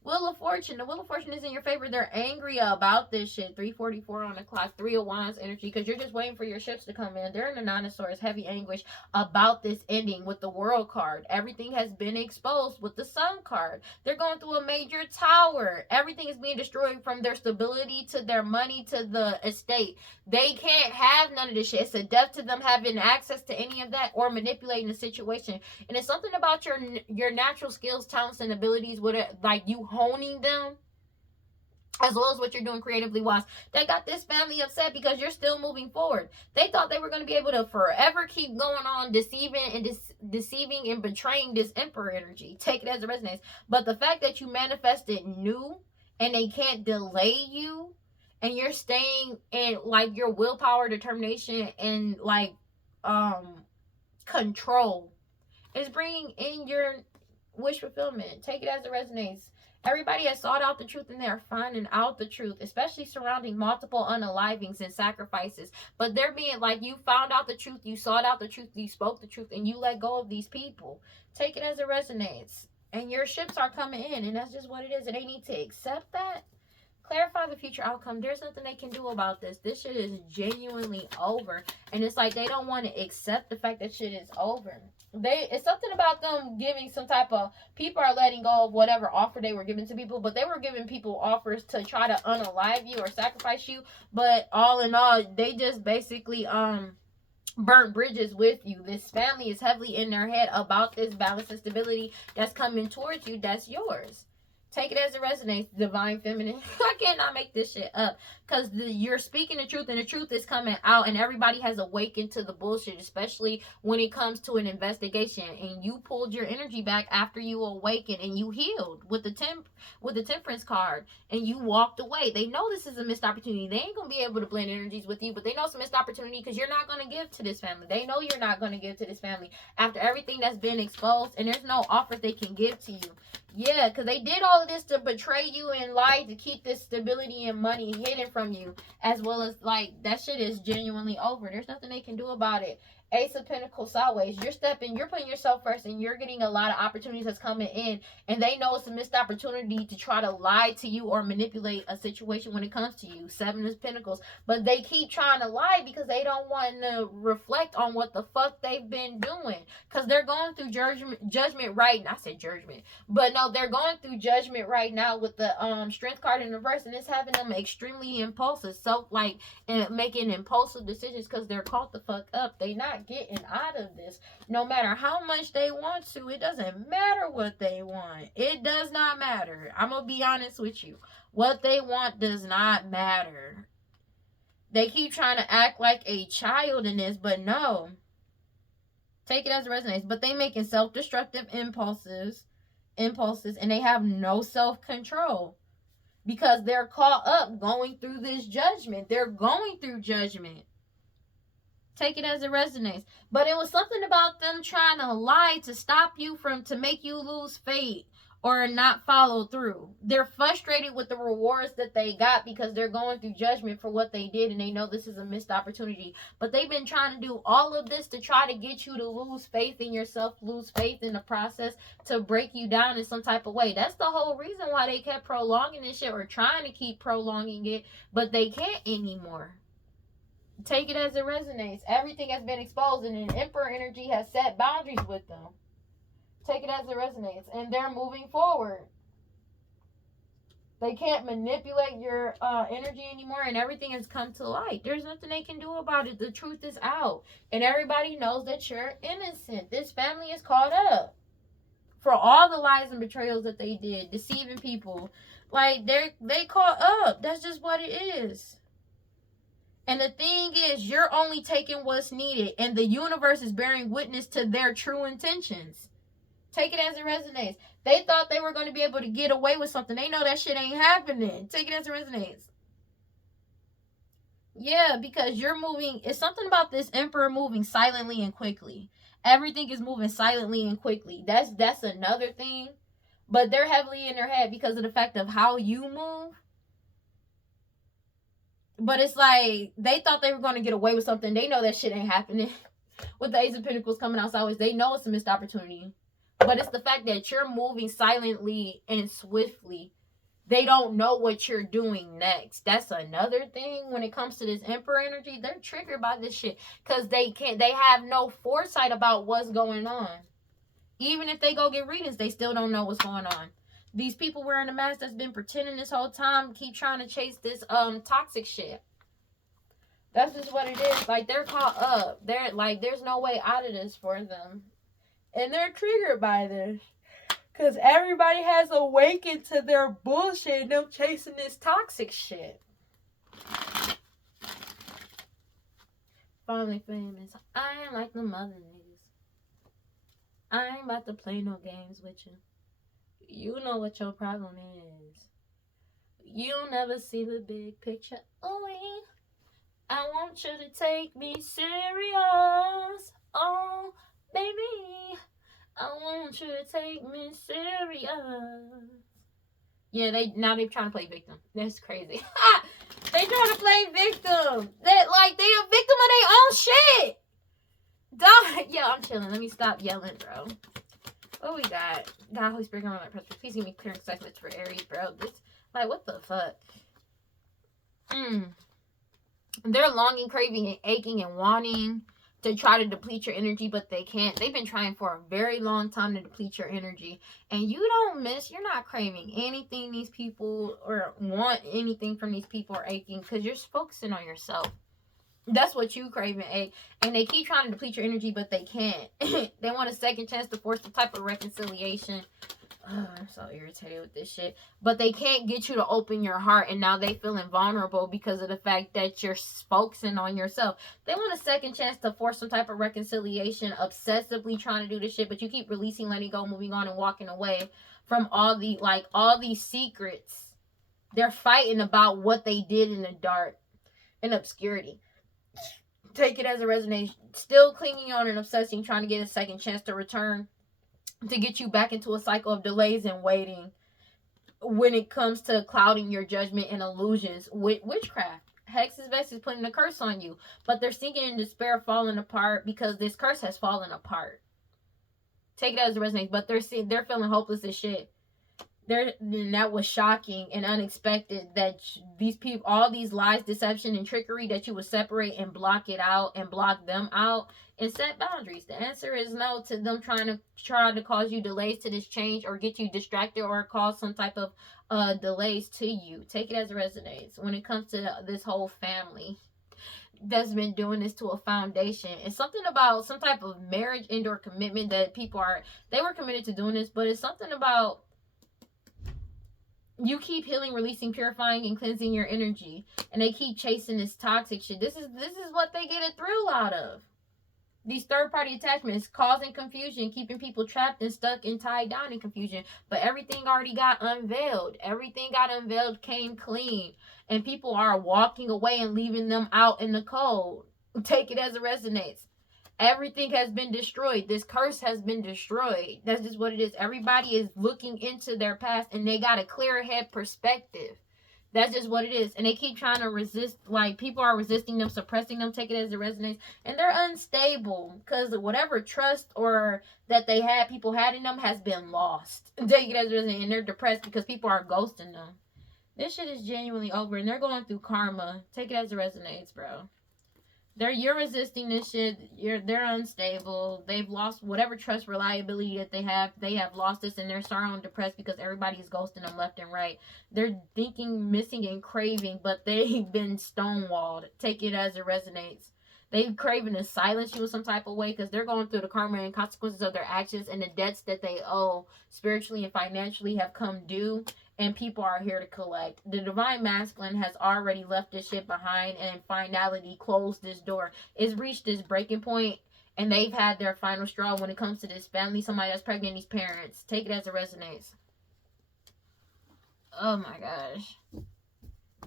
Wheel of Fortune. The Wheel of Fortune is in your favor. They're angry about this shit. 3:44 on the clock. 3 of Wands energy. Because you're just waiting for your ships to come in. They're in the Nine of Swords. Heavy anguish about this ending with the World card. Everything has been exposed with the Sun card. They're going through a major tower. Everything is being destroyed, from their stability to their money to the estate. They can't have none of this shit. It's a death to them having access to any of that or manipulating the situation. And it's something about your natural skills, talents, and abilities with it, you honing them, as well as what you're doing creatively wise. They got this family upset because you're still moving forward. They thought they were going to be able to forever keep going on deceiving and betraying this Emperor energy. Take it as a resonance. But the fact that you manifested new, and they can't delay you, and you're staying in your willpower, determination, and control, is bringing in your wish fulfillment. Take it as it resonates. Everybody has sought out the truth, and they're finding out the truth, especially surrounding multiple unalivings and sacrifices. But they're being you found out the truth, you sought out the truth, you spoke the truth, and you let go of these people. Take it as it resonates. And your ships are coming in, and that's just what it is. And they need to accept that. Clarify the future outcome. There's nothing they can do about this. This shit is genuinely over. And it's they don't want to accept the fact that shit is over. It's something about them giving some type of, people are letting go of whatever offer they were giving to people, but they were giving people offers to try to unalive you or sacrifice you. But all in all, they just basically burnt bridges with you. This family is heavily in their head about this balance and stability that's coming towards you. That's yours. Take it as it resonates, divine feminine. I cannot make this shit up. Because you're speaking the truth and the truth is coming out. And everybody has awakened to the bullshit. Especially when it comes to an investigation. And you pulled your energy back after you awakened. And you healed with the temperance card. And you walked away. They know this is a missed opportunity. They ain't going to be able to blend energies with you. But they know it's a missed opportunity because you're not going to give to this family. They know you're not going to give to this family. After everything that's been exposed. And there's no offer they can give to you. Yeah, because they did all of this to betray you and lie to keep this stability and money hidden from you. As well as, like, that shit is genuinely over. There's nothing they can do about it. Ace of Pentacles sideways. You're putting yourself first and you're getting a lot of opportunities that's coming in. And they know it's a missed opportunity to try to lie to you or manipulate a situation when it comes to you. Seven of Pentacles. But they keep trying to lie because they don't want to reflect on what the fuck they've been doing. Because they're going through judgment right now. I said judgment. But no, they're going through judgment right now with the Strength card in reverse. And it's having them extremely impulsive. And making impulsive decisions because they're caught the fuck up. They not getting out of this. No matter how much they want to, it doesn't matter what they want. It does not matter. I'm gonna be honest with you. What they want does not matter. They keep trying to act like a child in this, but no. Take it as it resonates. But they making self-destructive impulses, and they have no self-control. Because they're caught up going through this judgment. They're going through judgment. Take it as it resonates. But it was something about them trying to lie to stop you to make you lose faith or not follow through. They're frustrated with the rewards that they got because they're going through judgment for what they did and they know this is a missed opportunity. But they've been trying to do all of this to try to get you to lose faith in yourself, lose faith in the process, to break you down in some type of way. That's the whole reason why they kept prolonging this shit or trying to keep prolonging it, but they can't anymore. Take it as it resonates. Everything has been exposed and an Emperor energy has set boundaries with them. Take it as it resonates. And they're moving forward. They can't manipulate your energy anymore and everything has come to light. There's nothing they can do about it. The truth is out. And everybody knows that you're innocent. This family is caught up for all the lies and betrayals that they did. Deceiving people. Like, they caught up. That's just what it is. And the thing is, you're only taking what's needed. And the universe is bearing witness to their true intentions. Take it as it resonates. They thought they were going to be able to get away with something. They know that shit ain't happening. Take it as it resonates. Yeah, because you're moving. It's something about this Emperor moving silently and quickly. Everything is moving silently and quickly. That's another thing. But they're heavily in their head because of the fact of how you move. But it's like, they thought they were going to get away with something. They know that shit ain't happening. With the Ace of Pentacles coming out sideways, they know it's a missed opportunity. But it's the fact that you're moving silently and swiftly. They don't know what you're doing next. That's another thing when it comes to this Emperor energy. They're triggered by this shit. Because they have no foresight about what's going on. Even if they go get readings, they still don't know what's going on. These people wearing a mask that's been pretending this whole time keep trying to chase this toxic shit. That's just what it is. Like, they're caught up. They're like, there's no way out of this for them. And they're triggered by this. Because everybody has awakened to their bullshit and them chasing this toxic shit. Finally famous. I ain't like them other niggas. I ain't about to play no games with you. You know what your problem is. You'll never see the big picture. Oh, I want you to take me serious. Oh, baby. I want you to take me serious. Yeah, they're trying to play victim. That's crazy. They trying to play victim. They a victim of their own shit. Dog. Yeah, I'm chilling. Let me stop yelling, bro. What we got? God, Holy Spirit, come on my presence. Please give me clear excitement for Aries, bro. This, like, what the fuck? They're longing, craving, and aching and wanting to try to deplete your energy, but they can't. They've been trying for a very long time to deplete your energy. And you're not craving anything these people or want anything from these people or aching because you're focusing on yourself. That's what you craving, A. And they keep trying to deplete your energy, but they can't. They want a second chance to force some type of reconciliation. I'm so irritated with this shit. But they can't get you to open your heart, and now they feeling vulnerable because of the fact that you're focusing on yourself. They want a second chance to force some type of reconciliation, obsessively trying to do this shit, but you keep releasing, letting go, moving on, and walking away from all these secrets. They're fighting about what they did in the dark and obscurity. Take it as a resignation. Still clinging on and obsessing, trying to get a second chance to return, to get you back into a cycle of delays and waiting when it comes to clouding your judgment and illusions with witchcraft. Hex's Vex is putting a curse on you, but they're sinking in despair, falling apart because this curse has fallen apart. Take it as a resignation, but they're feeling hopeless as shit. And that was shocking and unexpected that these people, all these lies, deception, and trickery, that you would separate and block it out and block them out and set boundaries. The answer is no to them trying to cause you delays to this change, or get you distracted, or cause some type of delays to you. Take it as it resonates. When it comes to this whole family that's been doing this to a foundation, it's something about some type of marriage and/or commitment that they were committed to doing this, but it's something about you keep healing, releasing, purifying, and cleansing your energy, and they keep chasing this toxic shit. This is what they get a thrill out of. These third-party attachments causing confusion, keeping people trapped and stuck and tied down in confusion. But everything already got unveiled. Everything got unveiled, came clean, and people are walking away and leaving them out in the cold. Take it as it resonates. Everything has been destroyed. This curse has been destroyed. That's just what it is. Everybody is looking into their past, and they got a clear head perspective. That's just what it is. And they keep trying to resist. Like, people are resisting them, suppressing them. Take it as it resonates. And they're unstable because whatever trust or that people had in them has been lost. Take it as it resonates. And they're depressed because people are ghosting them. This shit is genuinely over, and they're going through karma. Take it as it resonates, bro. You're resisting this shit. They're unstable. They've lost whatever trust, reliability that they have. They have lost this, and they're sorrow and depressed because everybody is ghosting them left and right. They're thinking, missing, and craving, but they've been stonewalled. Take it as it resonates. They've craving to silence you in some type of way because they're going through the karma and consequences of their actions, and the debts that they owe spiritually and financially have come due. And people are here to collect. The divine masculine has already left this shit behind and finality closed this door. It's reached this breaking point, and they've had their final straw when it comes to this family. Somebody that's pregnant, these parents. Take it as it resonates. Oh my gosh.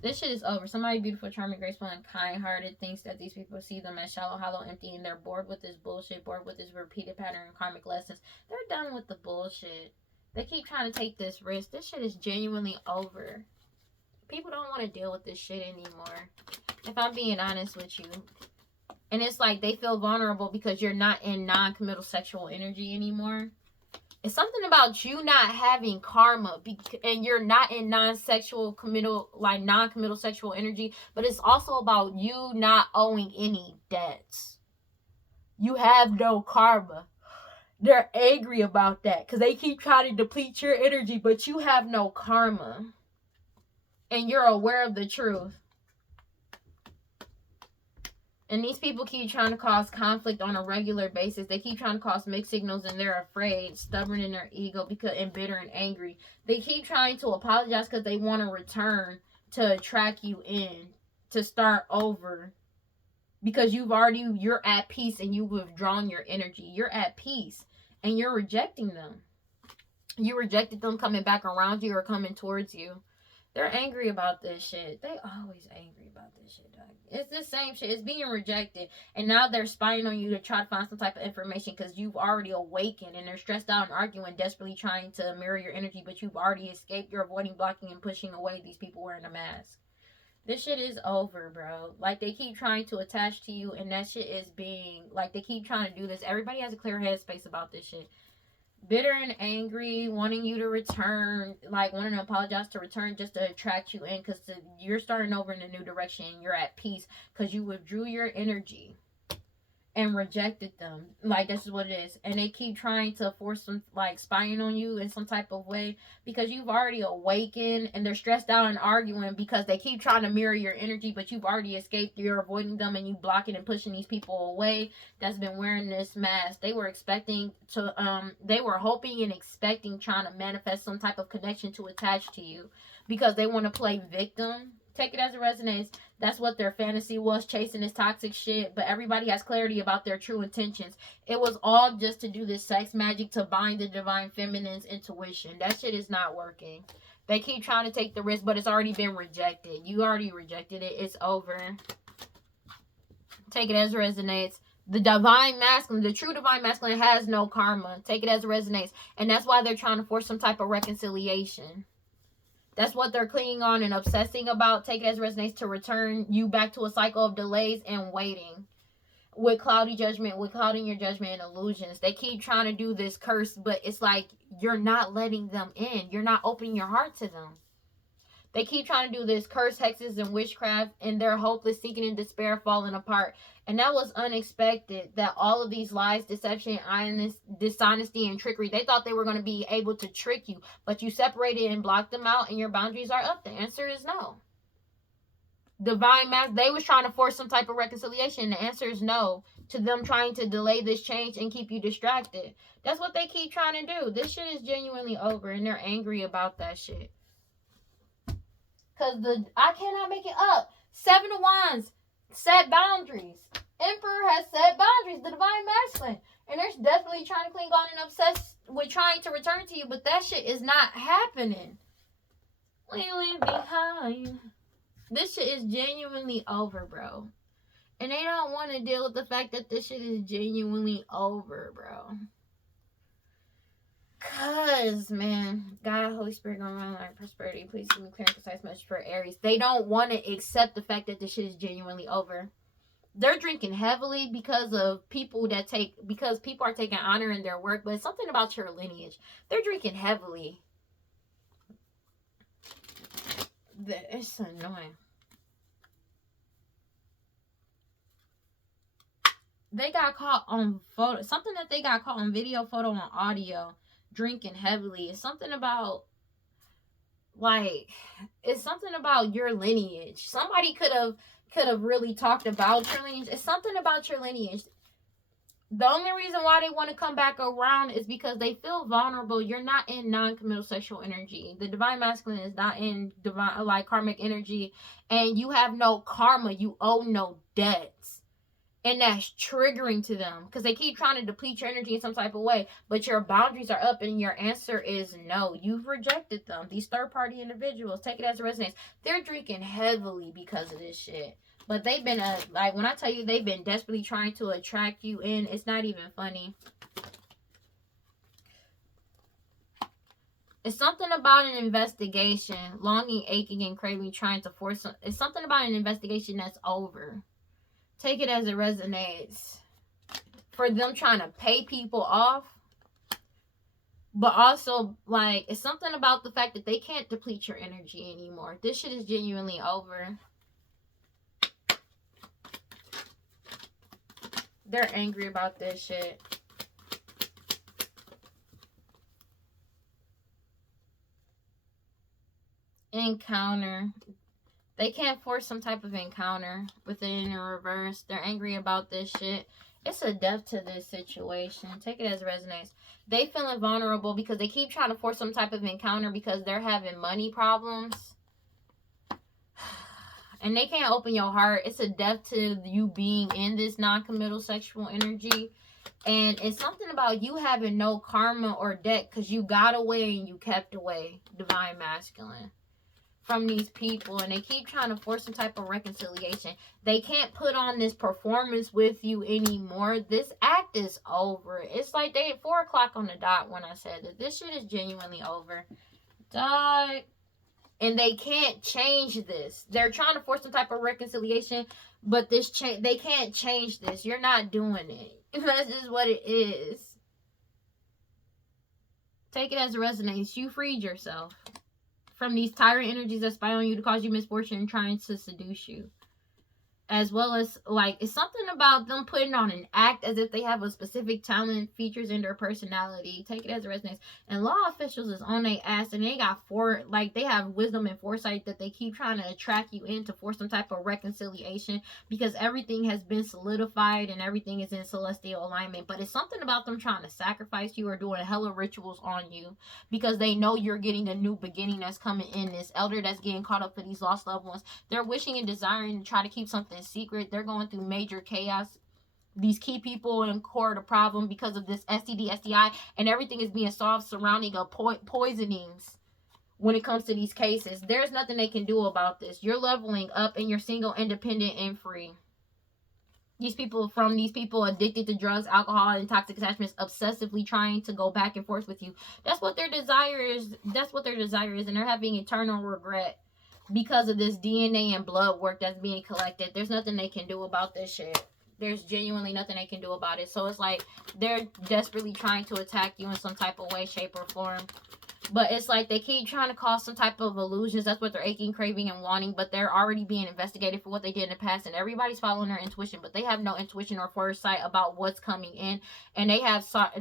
This shit is over. Somebody beautiful, charming, graceful, and kind-hearted thinks that these people see them as shallow, hollow, empty, and they're bored with this bullshit, bored with this repeated pattern and karmic lessons. They're done with the bullshit. They keep trying to take this risk. This shit is genuinely over. People don't want to deal with this shit anymore. If I'm being honest with you. And it's like they feel vulnerable because you're not in non-committal sexual energy anymore. It's something about you not having karma and you're not in non-committal sexual energy. But it's also about you not owing any debts. You have no karma. They're angry about that because they keep trying to deplete your energy, but you have no karma. And you're aware of the truth. And these people keep trying to cause conflict on a regular basis. They keep trying to cause mixed signals, and they're afraid, stubborn in their ego, and bitter and angry. They keep trying to apologize because they want to return to attract you in, to start over. Because you're at peace and you've withdrawn your energy. You're at peace. And you're rejecting them. You rejected them coming back around you or coming towards you. They're angry about this shit. They always angry about this shit, dog. It's the same shit. It's being rejected. And now they're spying on you to try to find some type of information because you've already awakened. And they're stressed out and arguing, desperately trying to mirror your energy. But you've already escaped. You're avoiding, blocking, and pushing away these people wearing a mask. This shit is over, bro. Like, they keep trying to attach to you, and that shit is being... Like, they keep trying to do this. Everybody has a clear headspace about this shit. Bitter and angry, wanting you to return. Like, wanting to apologize to return just to attract you in. Because you're starting over in a new direction. You're at peace. Because you withdrew your energy. and rejected them. Like, this is what it is. And they keep trying to force them, like, spying on you in some type of way because you've already awakened, and they're stressed out and arguing because they keep trying to mirror your energy, but you've already escaped. You're avoiding them, and you blocking and pushing these people away that's been wearing this mask. They were expecting to, they were hoping and expecting, trying to manifest some type of connection to attach to you because they want to play victim. Take it as it resonates. That's what their fantasy was, chasing this toxic shit. But everybody has clarity about their true intentions. It was all just to do this sex magic to bind the divine feminine's intuition. That shit is not working. They keep trying to take the risk, but it's already been rejected. You already rejected it. It's over. Take it as it resonates. The divine masculine, the true divine masculine has no karma. Take it as it resonates. And that's why they're trying to force some type of reconciliation. That's what they're clinging on and obsessing about. Take it as resonates to return you back to a cycle of delays and waiting. With cloudy judgment, with clouding your judgment and illusions. They keep trying to do this curse, but it's like you're not letting them in. You're not opening your heart to them. They keep trying to do this curse, hexes, and witchcraft, and they're hopeless, sinking in despair, falling apart. And that was unexpected, that all of these lies, deception, dishonesty, and trickery, they thought they were going to be able to trick you, but you separated and blocked them out, and your boundaries are up. The answer is no. Divine mask, they was trying to force some type of reconciliation. The answer is no to them trying to delay this change and keep you distracted. That's what they keep trying to do. This shit is genuinely over, and they're angry about that shit. Because I cannot make it up. 7 of Wands, set boundaries. Emperor has set boundaries. The divine masculine. And they're definitely trying to cling on and obsess with trying to return to you. But that shit is not happening. We leave behind. This shit is genuinely over, bro. And they don't want to deal with the fact that this shit is genuinely over, bro. Cause, man, God, Holy Spirit, going around like prosperity. Please give me clear and concise message for Aries. They don't want to accept the fact that this shit is genuinely over. They're drinking heavily because people are taking honor in their work, but it's something about your lineage. They're drinking heavily. It's annoying. They got caught on photo, something that they got caught on video, photo, and audio. Drinking heavily. It's something about, like, it's something about your lineage. Somebody could have really talked about your lineage. It's something about your lineage. The only reason why they want to come back around is because they feel vulnerable. You're not in non-committal sexual energy. The divine masculine is not in divine, like, karmic energy, and you have no karma. You owe no debts. And that's triggering to them because they keep trying to deplete your energy in some type of way. But your boundaries are up and your answer is no. You've rejected them. These third-party individuals, take it as a residence. They're drinking heavily because of this shit. But they've been, like, when I tell you they've been desperately trying to attract you in, it's not even funny. It's something about an investigation. Longing, aching, and craving, trying to force some. It's something about an investigation that's over. Take it as it resonates. For them trying to pay people off. But also, like, it's something about the fact that they can't deplete your energy anymore. This shit is genuinely over. They're angry about this shit. Encounter. They can't force some type of encounter within a reverse. They're angry about this shit. It's a depth to this situation. Take it as it resonates. They feeling vulnerable because they keep trying to force some type of encounter because they're having money problems. And they can't open your heart. It's a depth to you being in this non-committal sexual energy. And it's something about you having no karma or debt because you got away and you kept away. Divine masculine. From these people, and they keep trying to force some type of reconciliation. They can't put on this performance with you anymore. This act is over. It's like they at 4 o'clock on the dot when I said that this shit is genuinely over. Dog. And they can't change this. They're trying to force some type of reconciliation, but they can't change this. You're not doing it. That's just what it is. Take it as it resonates. You freed yourself from these tyrant energies that spy on you to cause you misfortune and trying to seduce you. as well as like it's something about them putting on an act as if they have a specific talent, features in their personality. Take it as it resonates. And law officials is on their ass, and they got they have wisdom and foresight that they keep trying to attract you in to force some type of reconciliation, because everything has been solidified and everything is in celestial alignment. But it's something about them trying to sacrifice you or doing hella rituals on you, because they know you're getting a new beginning that's coming in. This elder that's getting caught up for these lost loved ones, they're wishing and desiring to try to keep something secret. They're going through major chaos. These key people in court a problem because of this STD, STI, and everything is being solved surrounding a poisonings. When it comes to these cases, there's nothing they can do about this. You're leveling up and you're single, independent, and free. These people addicted to drugs, alcohol, and toxic attachments, obsessively trying to go back and forth with you. That's what their desire is. And they're having eternal regret because of this DNA and blood work that's being collected. There's nothing they can do about this shit. There's genuinely nothing they can do about it. So it's like they're desperately trying to attack you in some type of way, shape, or form. But it's like they keep trying to cause some type of illusions. That's what they're aching, craving, and wanting. But they're already being investigated for what they did in the past. And everybody's following their intuition. But they have no intuition or foresight about what's coming in. And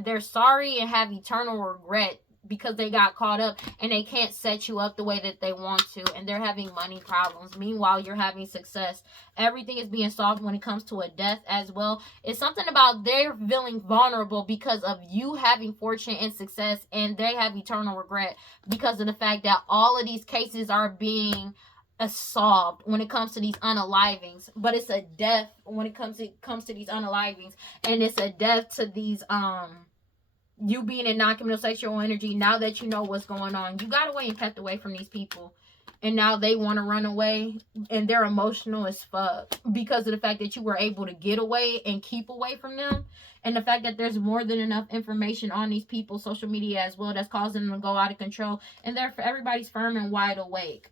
they're sorry and have eternal regret because they got caught up, and they can't set you up the way that they want to, and they're having money problems. Meanwhile, you're having success. Everything is being solved when it comes to a death as well. It's something about they're feeling vulnerable because of you having fortune and success, and they have eternal regret because of the fact that all of these cases are being solved when it comes to these unalivings. But it's a death when it comes to these unalivings, and it's a death to these you being in non-committal sexual energy. Now that you know what's going on, you got away and kept away from these people, and now they want to run away, and they're emotional as fuck because of the fact that you were able to get away and keep away from them, and the fact that there's more than enough information on these people, social media as well, that's causing them to go out of control. And therefore everybody's firm and wide awake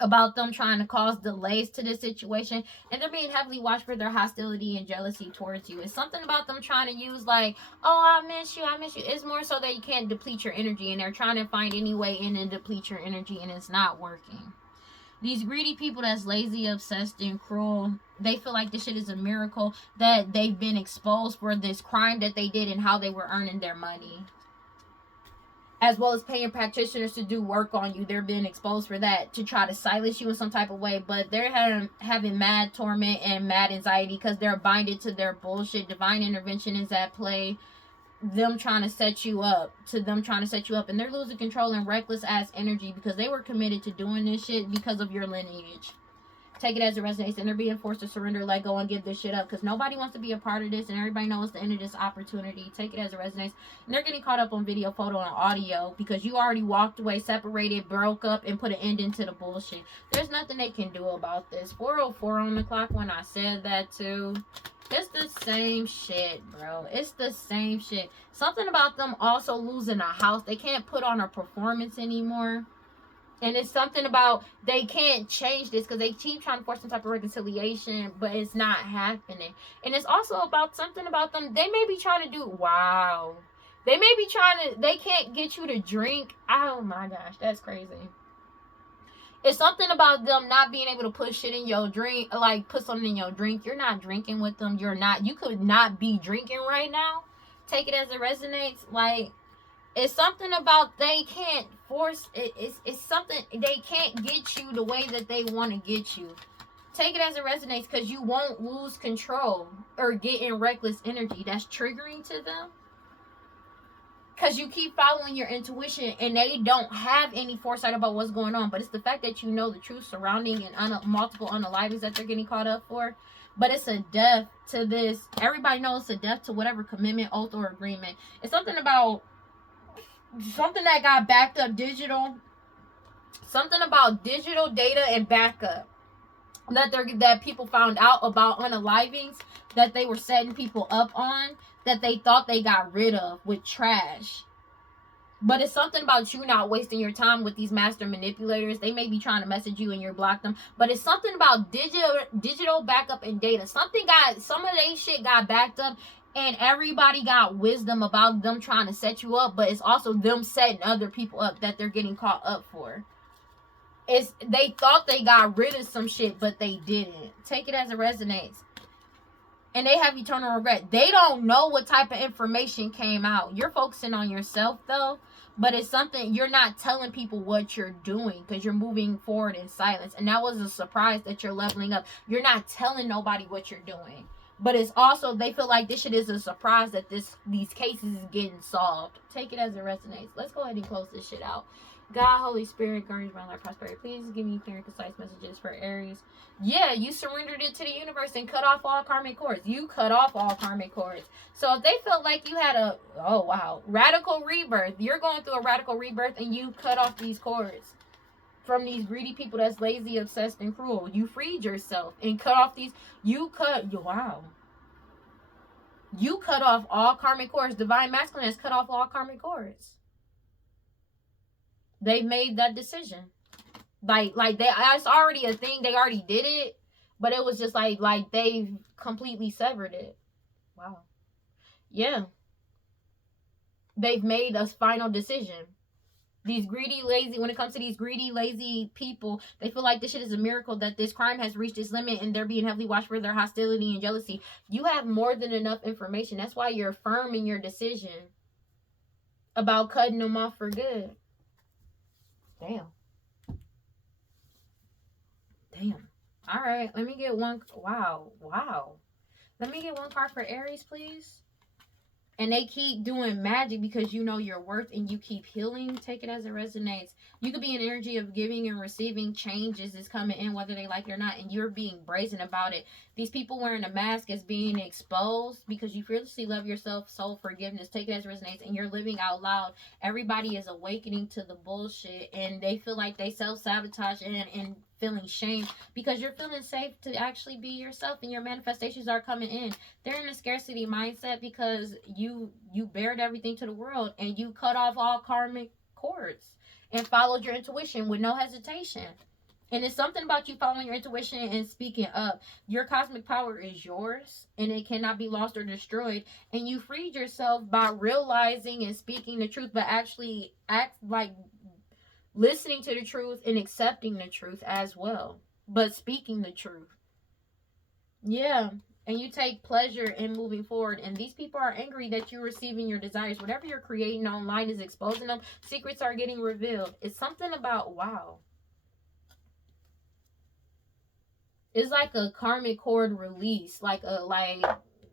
about them trying to cause delays to this situation, and they're being heavily watched for their hostility and jealousy towards you. It's something about them trying to use like, oh, I miss you. It's more so that you can't deplete your energy, and they're trying to find any way in and deplete your energy, and it's not working. These greedy people that's lazy, obsessed, and cruel, they feel like this shit is a miracle that they've been exposed for this crime that they did and how they were earning their money, as well as paying practitioners to do work on you. They're being exposed for that, to try to silence you in some type of way. But they're having mad torment and mad anxiety because they're binded to their bullshit. Divine intervention is at play. Them trying to set you up, and they're losing control and reckless ass energy because they were committed to doing this shit because of your lineage. Take it as it resonates, and they're being forced to surrender, let go, and give this shit up because nobody wants to be a part of this, and everybody knows the end of this opportunity. Take it as it resonates. And they're getting caught up on video, photo, and audio because you already walked away, separated, broke up, and put an end into the bullshit. There's nothing they can do about this. 4:04 on the clock when I said that too. It's the same shit, bro. It's the same shit. Something about them also losing a house. They can't put on a performance anymore. And it's something about they can't change this because they keep trying to force some type of reconciliation, but it's not happening. And it's also about something about them. They may be trying to do, they can't get you to drink. Oh my gosh, that's crazy. It's something about them not being able to put shit in your drink, like put something in your drink. You're not drinking with them. You could not be drinking right now. Take it as it resonates. Like, it's something about they can't force it. It's something they can't get you the way that they want to get you. Take it as it resonates because you won't lose control or get in reckless energy. That's triggering to them because you keep following your intuition and they don't have any foresight about what's going on. But it's the fact that you know the truth surrounding and multiple unalivings that they're getting caught up for. But it's a death to this. Everybody knows it's a death to whatever commitment, oath, or agreement. It's something about something that got backed up digital. Something about digital data and backup that people found out about unalivings that they were setting people up on, that they thought they got rid of with trash. But it's something about you not wasting your time with these master manipulators. They may be trying to message you and you're blocked them. But it's something about digital backup and data. Some of their shit got backed up. And everybody got wisdom about them trying to set you up. But it's also them setting other people up that they're getting caught up for. they thought they got rid of some shit, but they didn't. Take it as it resonates. And they have eternal regret. They don't know what type of information came out. You're focusing on yourself, though. But it's something, you're not telling people what you're doing because you're moving forward in silence. And that was a surprise that you're leveling up. You're not telling nobody what you're doing. But it's also, they feel like this shit is a surprise that these cases is getting solved. Take it as it resonates. Let's go ahead and close this shit out. God, Holy Spirit, guardians around life, prosperity. Please give me clear and concise messages for Aries. Yeah, you surrendered it to the universe and cut off all karmic cords. You cut off all karmic cords. So if they felt like you had a, oh wow, radical rebirth, you're going through a radical rebirth and you cut off these cords from these greedy people that's lazy, obsessed, and cruel. You freed yourself and cut off these, wow. You cut off all karmic cords. Divine Masculine has cut off all karmic cords. They made that decision. It's already a thing. They already did it, but it was just like they completely severed it. Wow. Yeah. They've made a final decision. These greedy, lazy, when it comes to these greedy, lazy people, they feel like this shit is a miracle that this crime has reached its limit and they're being heavily watched for their hostility and jealousy. You have more than enough information. That's why you're firm in your decision about cutting them off for good. Damn. All right, let me get one. Wow. Let me get one card for Aries, please. And they keep doing magic because you know your worth and you keep healing. Take it as it resonates. You could be an energy of giving and receiving. Changes is coming in whether they like it or not, and you're being brazen about it. These people wearing a mask is being exposed because you fearlessly love yourself. Soul forgiveness. Take it as it resonates, and you're living out loud. Everybody is awakening to the bullshit, and they feel like they self-sabotage and feeling shame because you're feeling safe to actually be yourself, and your manifestations are coming in. They're in a scarcity mindset because you bared everything to the world and you cut off all karmic cords and followed your intuition with no hesitation. And it's something about you following your intuition and speaking up. Your cosmic power is yours and it cannot be lost or destroyed. And you freed yourself by realizing and speaking the truth, but actually listening to the truth and accepting the truth as well, but speaking the truth. Yeah. And you take pleasure in moving forward. And these people are angry that you're receiving your desires. Whatever you're creating online is exposing them. Secrets are getting revealed. It's something about, wow. It's like a karmic cord release. Like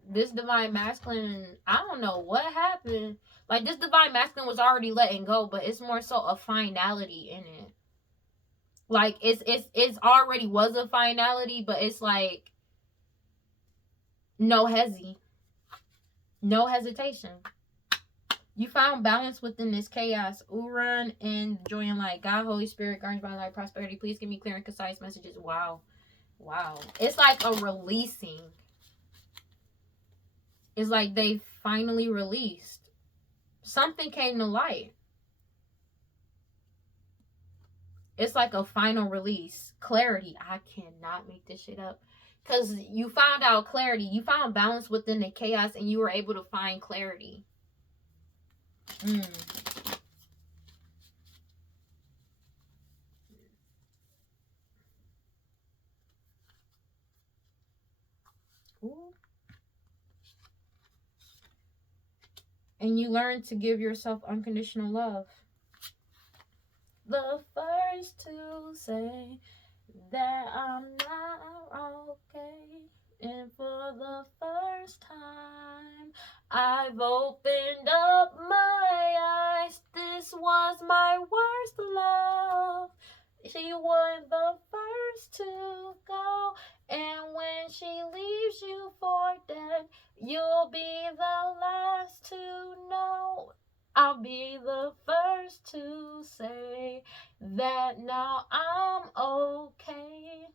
this divine masculine, I don't know what happened. Like this divine masculine was already letting go, but it's more so a finality in it. Like it's already was a finality, but it's like no hesitation. You found balance within this chaos. Uran and joy and light. God, Holy Spirit, guardians by light, prosperity. Please give me clear and concise messages. Wow. It's like a releasing. It's like they finally released. Something came to light. It's like a final release. Clarity. I cannot make this shit up. Because you found out clarity. You found balance within the chaos and you were able to find clarity. Ooh. And you learn to give yourself unconditional love. The first to say that I'm not okay. And for the first time, I've opened up my eyes. This was my worst love. She was the first to go. And when she leaves you for dead, you'll be the last to know. I'll be the first to say that now I'm okay.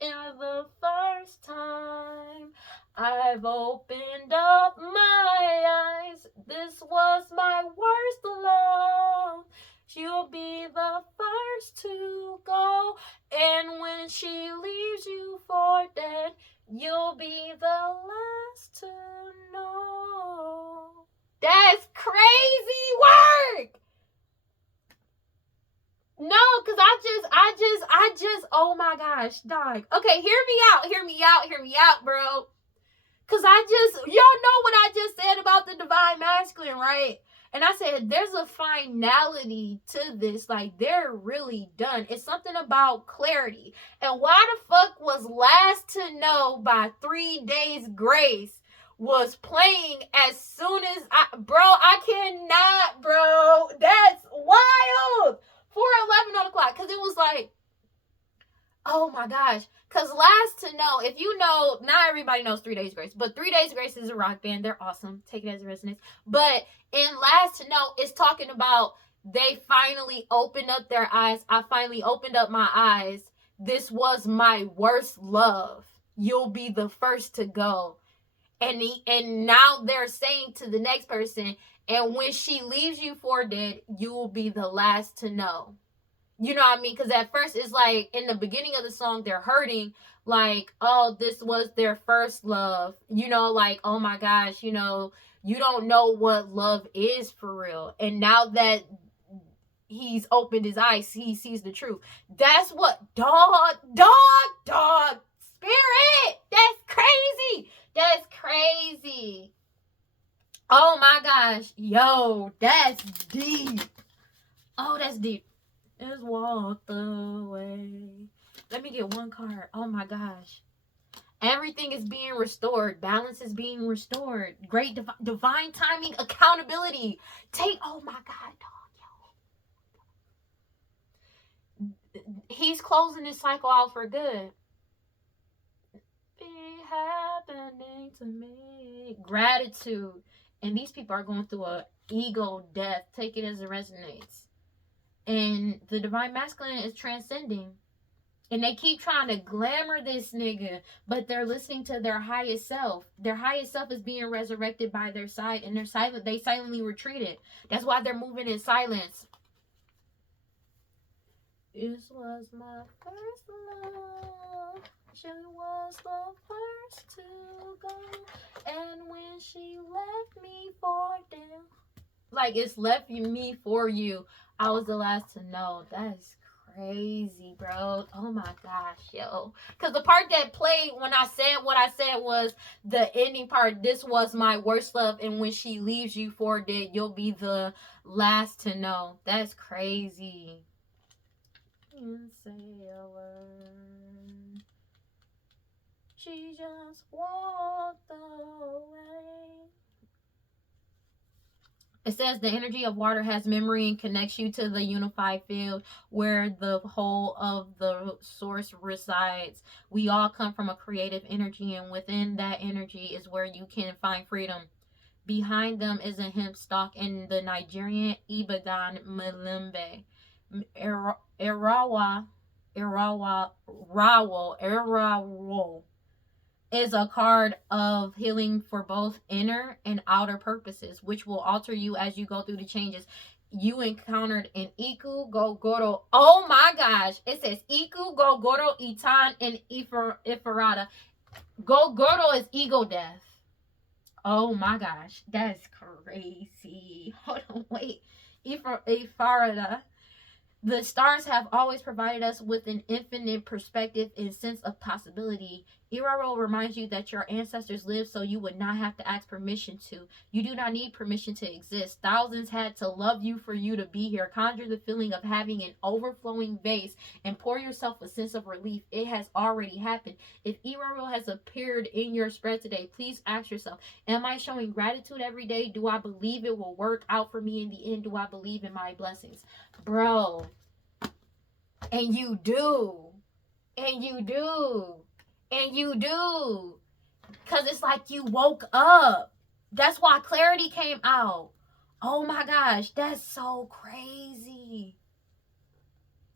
And the first time I've opened up my eyes, this was my worst love. You'll be the first to go. And when she leaves you for dead, you'll be the last to know. That's crazy work. No, because I I just, oh my gosh, dog. Okay, hear me out, bro. Cause y'all know what I just said about the divine masculine, right? And I said, there's a finality to this. Like, they're really done. It's something about clarity. And why the fuck was Last to Know by 3 Days Grace was playing as soon as I cannot, bro. That's wild. 4:11 on the clock. Cause it was like, oh my gosh. Because Last to Know, if you know, not everybody knows 3 Days Grace, but 3 Days Grace is a rock band. They're awesome. Take it as it resonates. But in Last to Know, it's talking about they finally opened up their eyes. I finally opened up my eyes. This was my worst love. You'll be the first to go. And now they're saying to the next person, and when she leaves you for dead, you will be the last to know. You know what I mean? Because at first it's like in the beginning of the song, they're hurting. Like, oh, this was their first love. You know, like, oh my gosh, you know, you don't know what love is for real. And now that he's opened his eyes, he sees the truth. That's what dog, spirit. That's crazy. That's crazy. Oh my gosh. Yo, that's deep. Oh, that's deep. Just walked away. Let me get one card. Oh my gosh. Everything is being restored. Balance is being restored. Great divine timing, accountability. Oh my God, dog, yo. He's closing this cycle out for good. Be happening to me. Gratitude. And these people are going through a ego death. Take it as it resonates. And the divine masculine is transcending. And they keep trying to glamour this nigga, but they're listening to their highest self. Their highest self is being resurrected by their side, and they silently retreated. That's why they're moving in silence. This was my first love. She was the first to go. And when she left me for them, like, it's left me for you, I was the last to know. That's crazy, bro. Oh my gosh, yo. Because the part that played when I said what I said was the ending part. This was my worst love, and when she leaves you for dead, you'll be the last to know. That's crazy. She just walked away. It says the energy of water has memory and connects you to the unified field where the whole of the source resides. We all come from a creative energy, and within that energy is where you can find freedom. Behind them is a hemp stalk in the Nigerian Ibadan Malimbe. Irawa is a card of healing for both inner and outer purposes, which will alter you as you go through the changes. You encountered an Iku, Gogoro. Oh my gosh. It says Iku, Gogoro, Itan, and Ifarada. Gogoro is ego death. Oh my gosh. That's crazy. Hold on, wait. Ifarada. The stars have always provided us with an infinite perspective and sense of possibility. Iraro reminds you that your ancestors lived so you would not have to ask permission to. You do not need permission to exist. Thousands had to love you for you to be here. Conjure the feeling of having an overflowing vase and pour yourself a sense of relief. It has already happened. If Iraro has appeared in your spread today, please ask yourself, am I showing gratitude every day? Do I believe it will work out for me in the end? Do I believe in my blessings? Bro. And you do. And you do. And you do. Because it's like you woke up. That's why clarity came out. Oh my gosh. That's so crazy.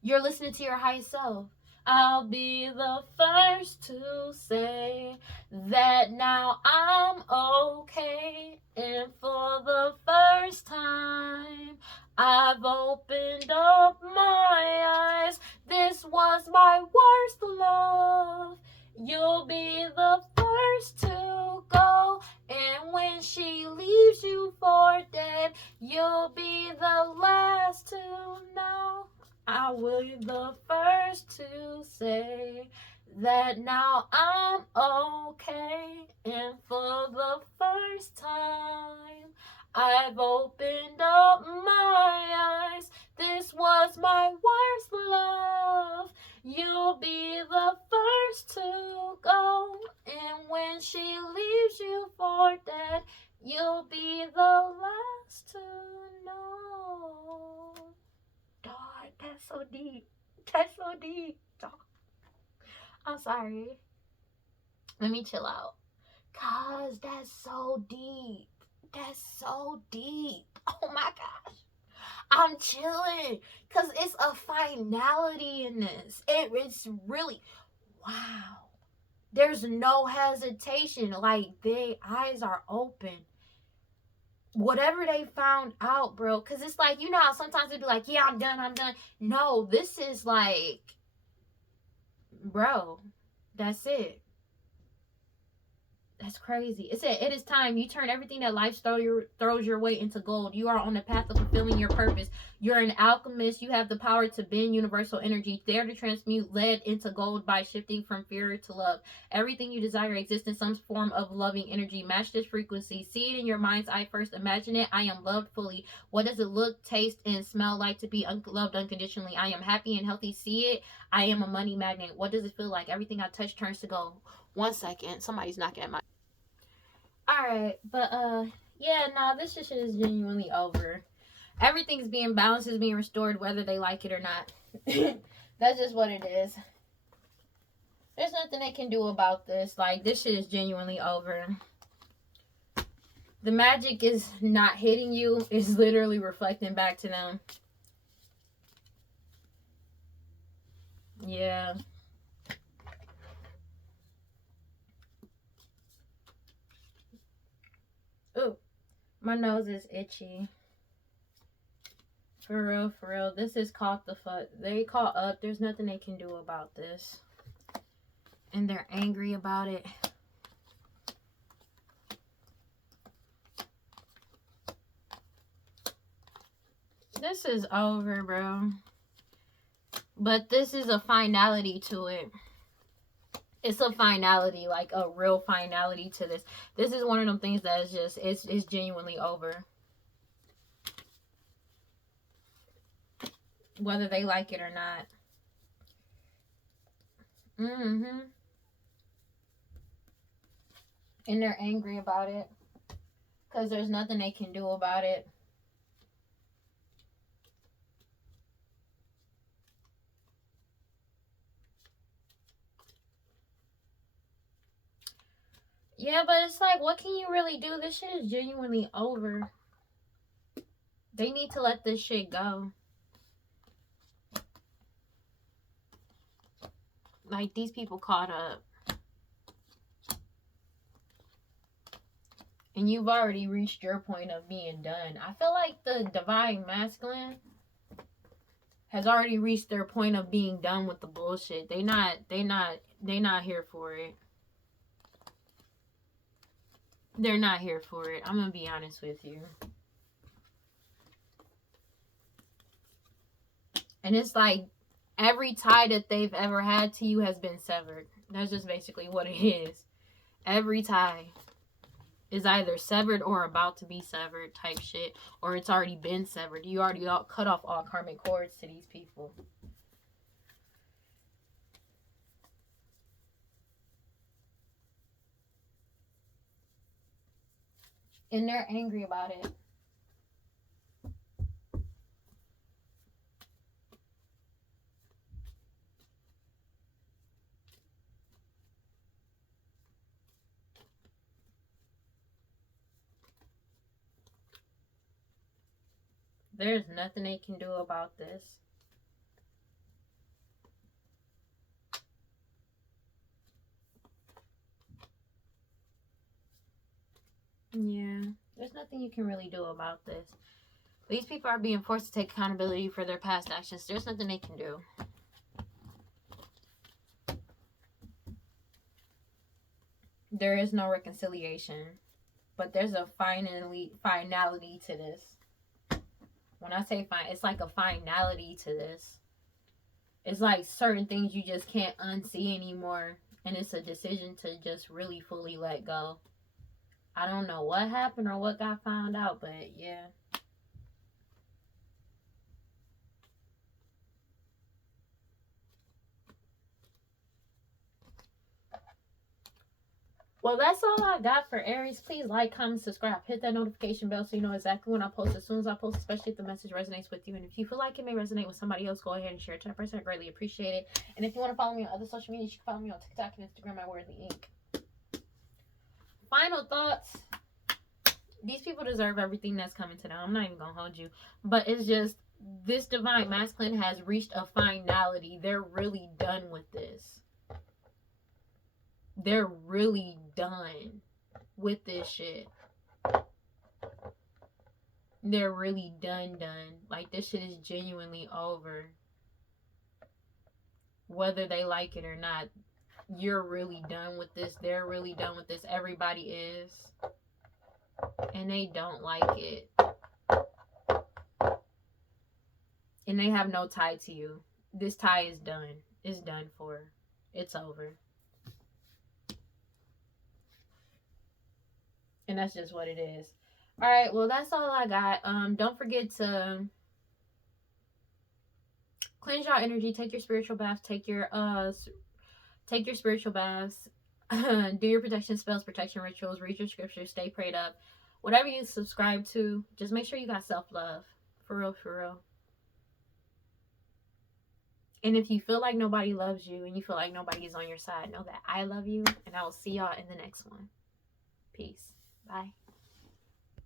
You're listening to your highest self. I'll be the first to say that now I'm okay. And for the first time, I've opened up my eyes. This was my worst love. You'll be the first to go. And when she leaves you for dead, you'll be the last to know. I will be the first to say that now I'm okay. And for the first time, I've opened up my eyes. This was my worst love. You'll be the first to go. And when she leaves you for dead, you'll be the last to know. Dog, that's so deep. That's so deep. Dog. I'm sorry. Let me chill out. Cause that's so deep. That's so deep. Oh my gosh. I'm chilling. Cause it's a finality in this. It's really, wow. There's no hesitation. Like, their eyes are open. Whatever they found out, bro. Because it's like, you know how sometimes they be like, yeah, I'm done. No, this is like, bro, that's it. That's crazy. It said, it is time. You turn everything that life throws your way into gold. You are on the path of fulfilling your purpose. You're an alchemist. You have the power to bend universal energy. Dare to transmute lead into gold by shifting from fear to love. Everything you desire exists in some form of loving energy. Match this frequency. See it in your mind's eye first. Imagine it. I am loved fully. What does it look, taste, and smell like to be loved unconditionally? I am happy and healthy. See it. I am a money magnet. What does it feel like? Everything I touch turns to gold. 1 second. Somebody's knocking at my... Alright, but yeah, no, this shit is genuinely over. Everything's being balanced, is being restored, whether they like it or not. That's just what it is. There's nothing they can do about this. Like, this shit is genuinely over. The magic is not hitting you. It's literally reflecting back to them. Yeah. Ooh, my nose is itchy. For real. This is caught the fuck. They caught up. There's nothing they can do about this. And they're angry about it. This is over, bro. But this is a finality to it. It's a finality, like a real finality to this. This is one of them things that is just, it's genuinely over. Whether they like it or not. And they're angry about it. Because there's nothing they can do about it. Yeah, but it's like, what can you really do? This shit is genuinely over. They need to let this shit go. Like, these people caught up. And you've already reached your point of being done. I feel like the divine masculine has already reached their point of being done with the bullshit. They not here for it. They're not here for it. I'm gonna be honest with you. And it's like every tie that they've ever had to you has been severed. That's just basically what it is. Every tie is either severed or about to be severed type shit. Or it's already been severed. You already cut off all karmic cords to these people. And they're angry about it. There's nothing they can do about this. Yeah, there's nothing you can really do about this. These people are being forced to take accountability for their past actions. There's nothing they can do. There is no reconciliation. But there's a finality to this. When I say fine, it's like a finality to this. It's like certain things you just can't unsee anymore. And it's a decision to just really fully let go. I don't know what happened or what got found out, but yeah. Well, that's all I got for Aries. Please like, comment, subscribe. Hit that notification bell so you know exactly when I post. As soon as I post, especially if the message resonates with you. And if you feel like it may resonate with somebody else, go ahead and share it to that person. I greatly appreciate it. And if you want to follow me on other social media, you can follow me on TikTok and Instagram at WeirdLee Inc. Final thoughts. These people deserve everything that's coming to them. I'm not even going to hold you. But it's just, this divine masculine has reached a finality. They're really done with this. They're really done with this shit. They're really done. Like, this shit is genuinely over. Whether they like it or not, you're really done with this. They're really done with this. Everybody is. And they don't like it. And they have no tie to you. This tie is done. It's done for. It's over. And that's just what it is. Alright, well, that's all I got. Don't forget to cleanse your energy, take your spiritual baths, take your spiritual baths, do your protection spells, protection rituals, read your scriptures, stay prayed up. Whatever you subscribe to, just make sure you got self-love. For real, for real. And if you feel like nobody loves you and you feel like nobody is on your side, know that I love you, and I will see y'all in the next one. Peace. Bye.